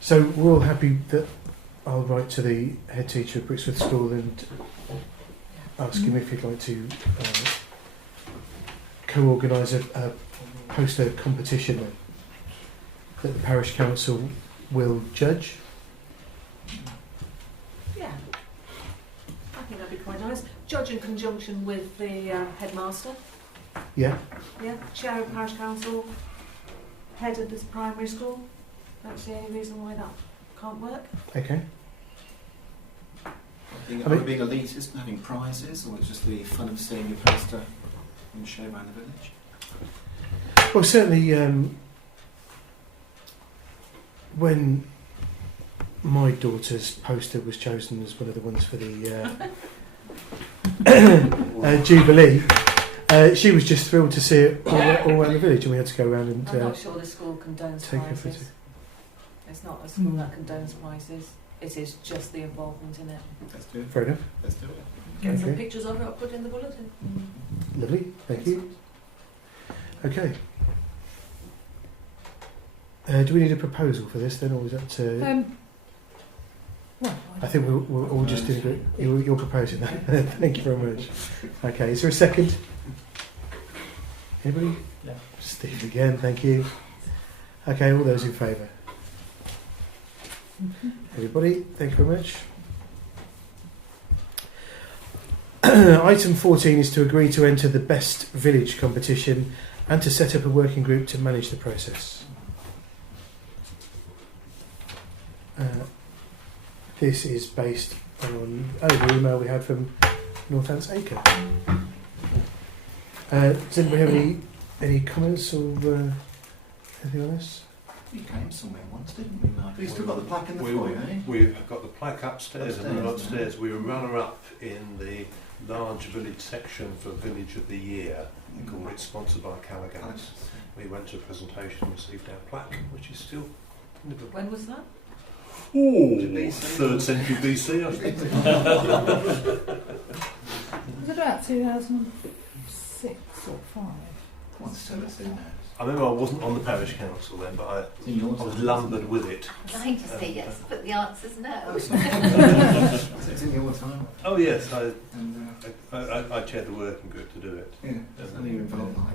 So we're all happy that I'll write to the head teacher of Brixworth School and ask him if he'd like to co-organise a poster competition that the parish council will judge. Yeah. I think that'd be quite nice. Judge in conjunction with the headmaster. Yeah. Yeah. Chair of parish council. Head of this primary school. That's the only reason why that can't work. Okay. Are we being elitist and having prizes, or it's just the fun of seeing your poster and show around the village? Well, certainly when my daughter's poster was chosen as one of the ones for the Jubilee, she was just thrilled to see it all around the village, and we had to go around and I'm not sure the school condones take a prizes. photo. It's not a school that condones prizes. It is just the involvement in it. Let's do it. Fair enough. Let's do it. Get some Okay. pictures of it, I'll put in the bulletin. Lovely, thank you. Okay. Do we need a proposal for this then, or is that? well, I think we're all just doing it. You're proposing that. Thank you very much. Okay, is there a second? Anybody? Yeah. Steve again, thank you. Okay, all those in favour? Everybody, thank you very much. Item 14 is to agree to enter the Best Village competition and to set up a working group to manage the process. This is based on the email we had from Northants Acre. Does anybody have any comments or anything on this? We came somewhere once, didn't we, Mark? We've still got the plaque in the foyer, eh? We've got the plaque upstairs, and we're Upstairs, upstairs. We were runner-up in the large village section for Village of the Year. They call it, sponsored by Callaghan's. We went to a presentation and received our plaque, which is still in the book. When was that? Oh, 3rd century BC, I think. was it about 2006 or 5? Once tell us in there. I remember I wasn't on the parish council then, but I was lumbered with it. I'd like to say yes, but the answer's no. So it's in your time. Oh yes, And I chaired the working group to do it. yeah, so you're involved like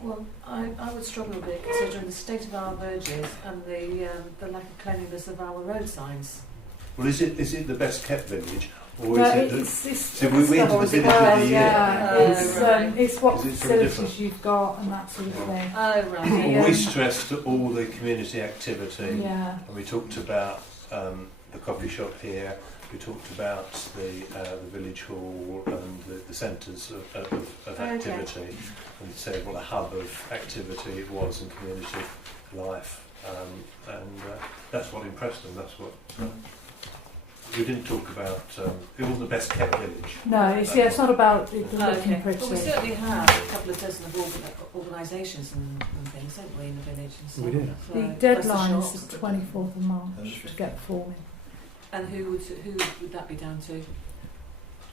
Well, I would struggle a bit considering the state of our verges and the lack of cleanliness of our road signs. Well, is it the best kept village, or No, is it? it's So we went to the Village of the Year. Yeah, Right. it's what Is it sort of facilities different? you've got and that sort of thing. Oh, right. Well, we stressed all the community activity, Yeah. and we talked about the coffee shop here. We talked about the village hall and the centres of activity, and said what a hub of activity it was in community life, and that's what impressed them. That's what we didn't talk about, it wasn't the best kept village. No, it's not about it looking pretty. But we certainly have a couple of dozen of organisations and things, don't we, in the village? And so We do. So The plus deadline is shops. the 24th of March That's to get the form in. And who would that be down to?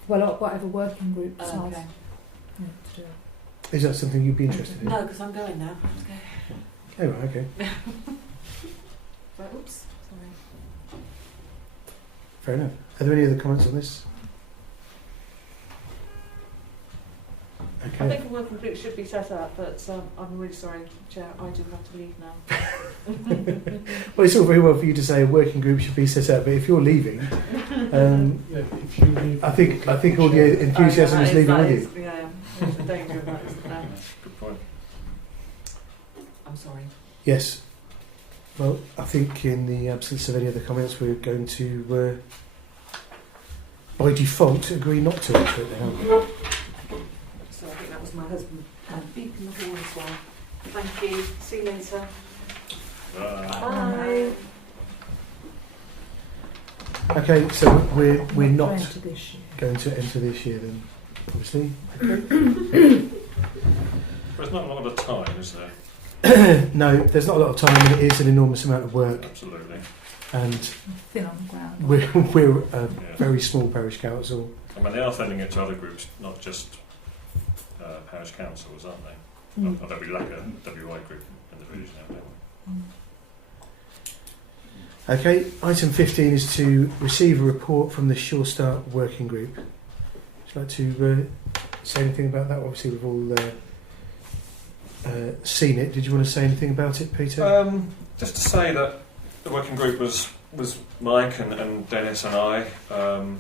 Well, whatever working group decides Okay. to do it. Is that something you'd be interested in? No, because I'm going now. Okay. Oh, right, okay. Right, oops. Sorry. Fair enough. Are there any other comments on this? I Okay. think a working group should be set up, but I'm really sorry, Chair, I do have to leave now. Well, it's all very well for you to say a working group should be set up, but if you're leaving, Yeah, if you leave, I think all the enthusiasm is leaving with you. Yeah, there's a danger of that, isn't there? Good point. I'm sorry. Yes. Well, I think in the absence of any other comments, we're going to, by default, agree not to enter it now. So I think that was my husband beeping the horn as well. Thank you. See you later. Bye. Okay, so we're not Enter this year. going to enter this year then, obviously. Okay. There's not a lot of time, is there? No, there's not a lot of time, and it is an enormous amount of work, Absolutely. and Thin on the ground. we're a Yeah. very small parish council. I mean, they are sending it to other groups, not just parish councils, aren't they? Mm. Although we lack a WI group in the village now, don't we? Mm. Okay, item 15 is to receive a report from the Sure Start Working Group. Would you like to say anything about that? Obviously, we've all seen it. Did you want to say anything about it, Peter? Just to say that the working group was Mike and Dennis and I, and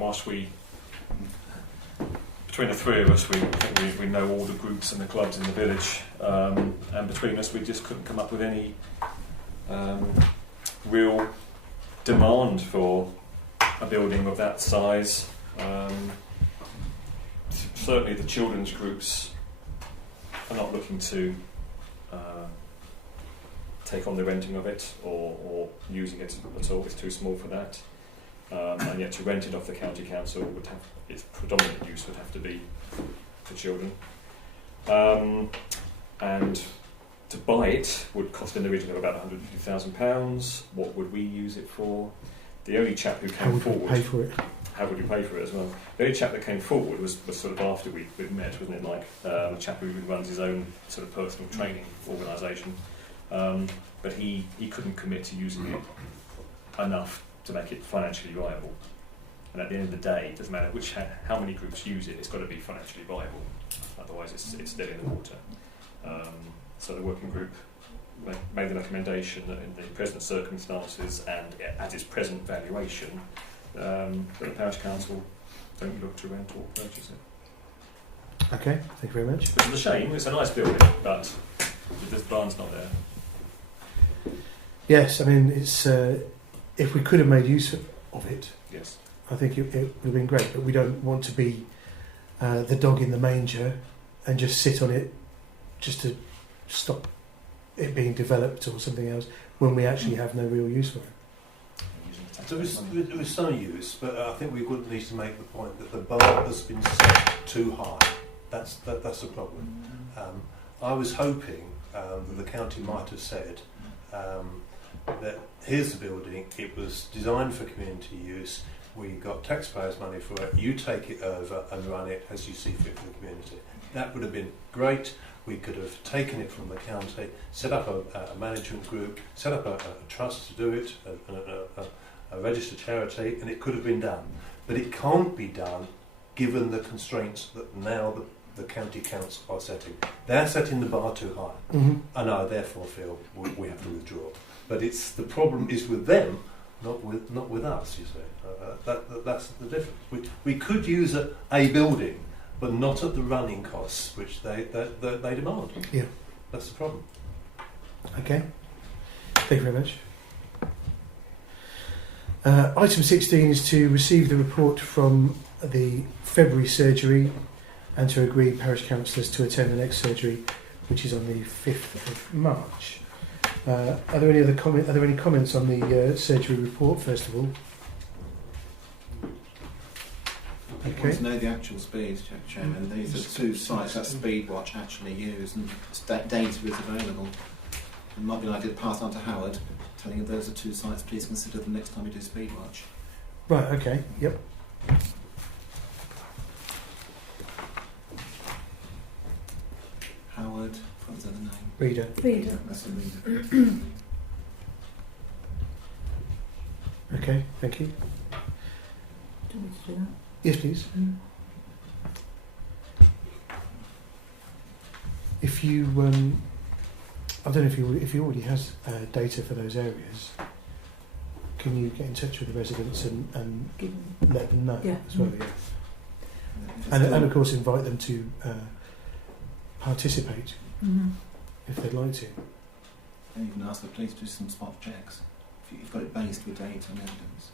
whilst between the three of us, we know all the groups and the clubs in the village, and between us we just couldn't come up with any real demand for a building of that size. Certainly the children's groups are not looking to take on the renting of it or using it at all. It's too small for that. And yet to rent it off the county council would have, its predominant use would have to be for children. And to buy it would cost in the region of about £150,000. What would we use it for? The only chap who How came would we forward... pay for it? How would you pay for it as well? The only chap that came forward was sort of after we'd met, wasn't it? Like a chap who runs his own sort of personal training organisation. But he couldn't commit to using it enough to make it financially viable. And at the end of the day, it doesn't matter how many groups use it, it's got to be financially viable. Otherwise it's dead in the water. So the working group made the recommendation that in the present circumstances and at its present valuation, that the parish council don't look to rent or purchase it. Okay, thank you very much. Which is a shame. It's a nice building, but the barn's not there. Yes, I mean, it's if we could have made use of it, Yes. I think it would have been great, but we don't want to be the dog in the manger and just sit on it just to stop it being developed or something else when we actually have no real use for it. There was some use, but I think we would need to make the point that the bar has been set too high. That's the problem. I was hoping that the county might have said that here's the building, it was designed for community use, we got taxpayers' money for it, you take it over and run it as you see fit for the community. That would have been great. We could have taken it from the county, set up a management group, set up a trust to do it, a registered charity, and it could have been done. But it can't be done given the constraints that now the county council are setting. They're setting the bar too high, and I therefore feel we have to withdraw. But the problem is with them, not with us. You see, that's the difference. We could use a building, but not at the running costs which they demand. Yeah, that's the problem. Okay, thank you very much. Item 16 is to receive the report from the February surgery and to agree parish councillors to attend the next surgery, which is on the 5th of March. Are there any comments on the surgery report, first of all? If you want to know the actual speed, Chairman, these are two sites that Speedwatch actually use, and data is available. It might be an idea to pass on to Howard, telling him those are two sites, please consider them next time you do Speedwatch. Right, okay, yep. Howard, what was the other name? Reader. Reader. That's a Reader. Okay, thank you. Do you want me to do that? Yes, please. If you, I don't know if you already has data for those areas, can you get in touch with the residents and Give let them know Yeah. as well? Yeah. And of course invite them to participate if they'd like to. And even ask the police to do some spot checks. If you've got it based with data and evidence.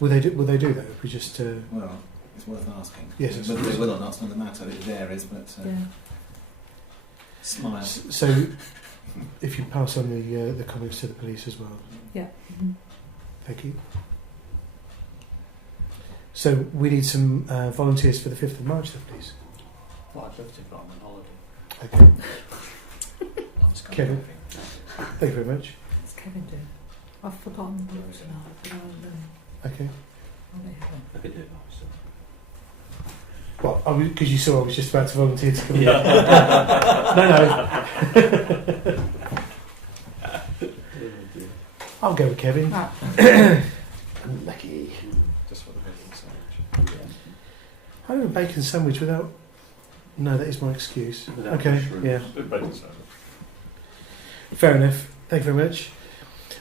Will they do that? If we just Well, it's worth asking. Yes, it's Whether they worth will or not, it's not the matter, it varies, but Yeah. smile. so if you pass on the comments to the police as well. Yeah. Thank you. So we need some volunteers for the 5th of March then, please. Well, I'd love to, but I'm on holiday. Okay. Kevin. Thank you very much. What's Kevin doing? I've forgotten the books now, but Okay. I could do it by myself. Well, because you saw I was just about to volunteer to come in. No. I'll go with Kevin. Lucky. Just for the bacon sandwich. I have a bacon sandwich without... No, that is my excuse. Without Okay, mushrooms. yeah. Bacon sandwich. Fair enough. Thank you very much.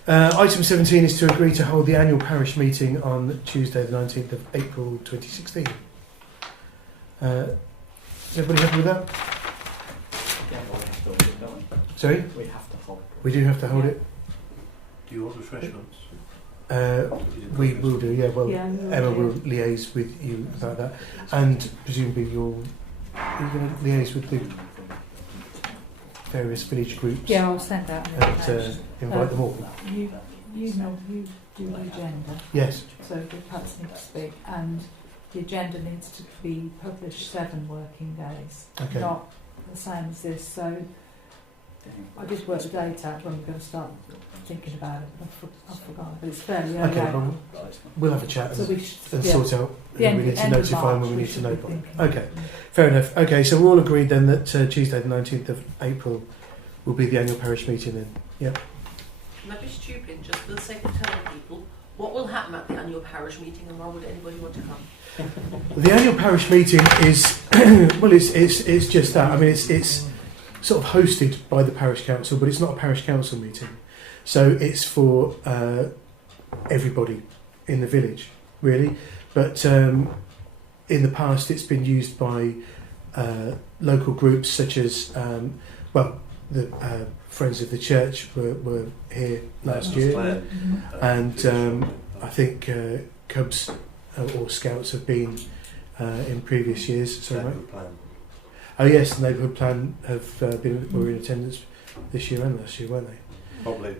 Item 17 is to agree to hold the annual parish meeting on Tuesday the 19th of April 2016. Is everybody happy with that? Yeah, well, we have to hold it, don't we? Sorry? We have to hold it. We do have to hold it. Do you want refreshments? We will do, yeah. Well, Yeah, Emma will liaise with you about that. And presumably you're going to liaise with the various village groups Yeah, I'll send that. and invite them all. You do the agenda, Yes. so the perhaps need to speak, and the agenda needs to be published 7 working days, Okay. not the same as this. So I just worked the date out when we're going to start thinking about it. I've forgotten, but it's fairly early. Okay, well, we'll have a chat So and, we should, and yeah, sort out the who we need to end of notify March and when we we need to should know be by. thinking. Okay, fair enough. Okay, so we're all agreed then that Tuesday the 19th of April will be the annual parish meeting then. Yep. Can I be stupid just for the sake of telling people what will happen at the annual parish meeting and why would anybody want to come? The annual parish meeting is, well, it's just that. I mean, it's sort of hosted by the parish council, but it's not a parish council meeting. So it's for everybody in the village, really. But in the past, it's been used by local groups such as, the Friends of the Church were here last year. And I think Cubs or Scouts have been in previous years. Sorry, mate. Neighbourhood plan. Oh yes, the neighbourhood plan were in attendance this year and last year, weren't they? Probably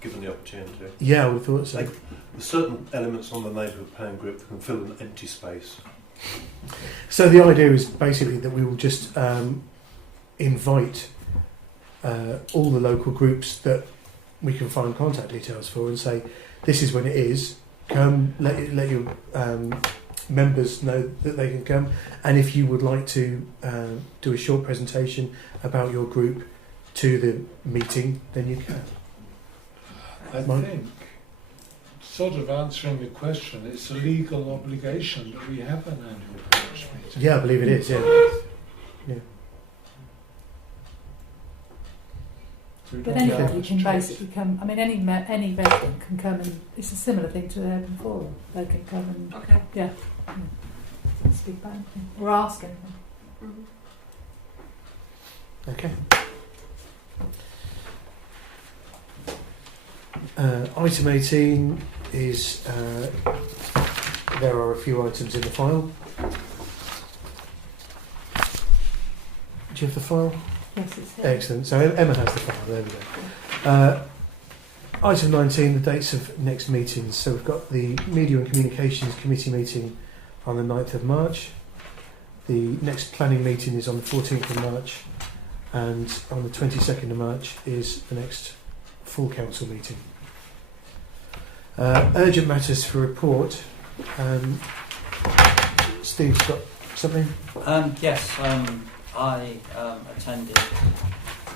given the opportunity. Yeah, I would have thought so. There's certain elements on the neighbourhood plan group that can fill an empty space. So the idea is basically that we will just invite all the local groups that we can find contact details for and say, this is when it is. Come, let your members know that they can come, and if you would like to do a short presentation about your group to the meeting, then you can. I think, sort of answering the question, it's a legal obligation that we have an annual parish meeting. Yeah, I believe it is. Yeah. So we But don't have anybody much can choice. basically come. I mean, any resident can come, and it's a similar thing to the urban forum. They can come and Okay. speak about anything or ask anything. Okay. Item 18 is there are a few items in the file. Do you have the file? Yes, it's here. Excellent. So Emma has the file. There we go. Item 19, the dates of next meetings. So we've got the Media and Communications Committee meeting on the 9th of March. The next planning meeting is on the 14th of March, and on the 22nd of March is the next full council meeting. Urgent matters for report. Steve's got something? Yes, I attended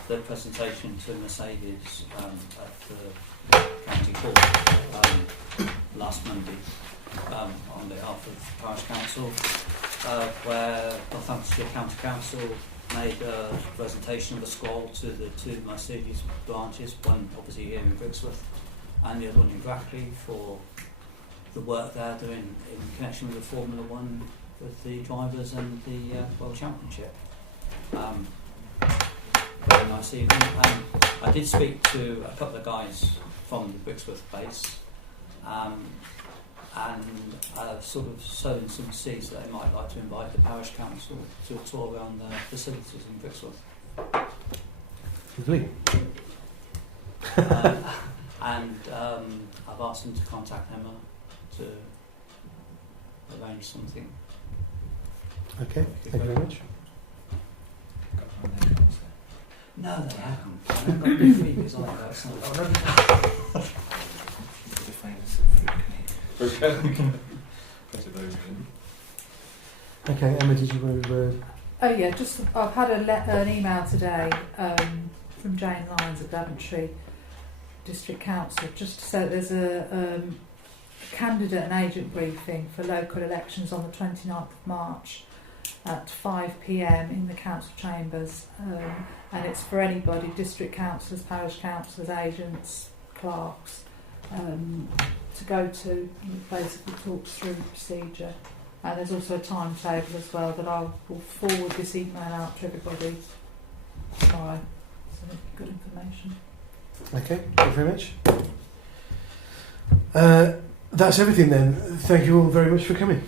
the presentation to Mercedes at the County Court last Monday on behalf of the Parish Council, where Northamptonshire County Council made a presentation of a scroll to the two Mercedes branches, one obviously here in Brixworth and the other one in Brackley, for the work they're doing in connection with the Formula One with the drivers and the World Championship. Very nice evening. I did speak to a couple of guys from the Brixworth base, and sort of sowing some seeds that they might like to invite the Parish Council to a tour around the facilities in Brixworth. Lovely. I've asked them to contact Emma to arrange something. Okay, thank you very much. No, they haven't. I haven't got any freebies on it outside. Okay, Emma, did you want to... Oh yeah, just I've had an email today from Jane Lyons at Daventry District Council, just to say that there's a candidate and agent briefing for local elections on the 29th of March at 5 p.m. in the council chambers, and it's for anybody, district councillors, parish councillors, agents, clerks, to go to. It basically talks through the procedure, and there's also a timetable as well that I will forward this email out to everybody tomorrow, so good information. Okay, thank you very much. That's everything then. Thank you all very much for coming.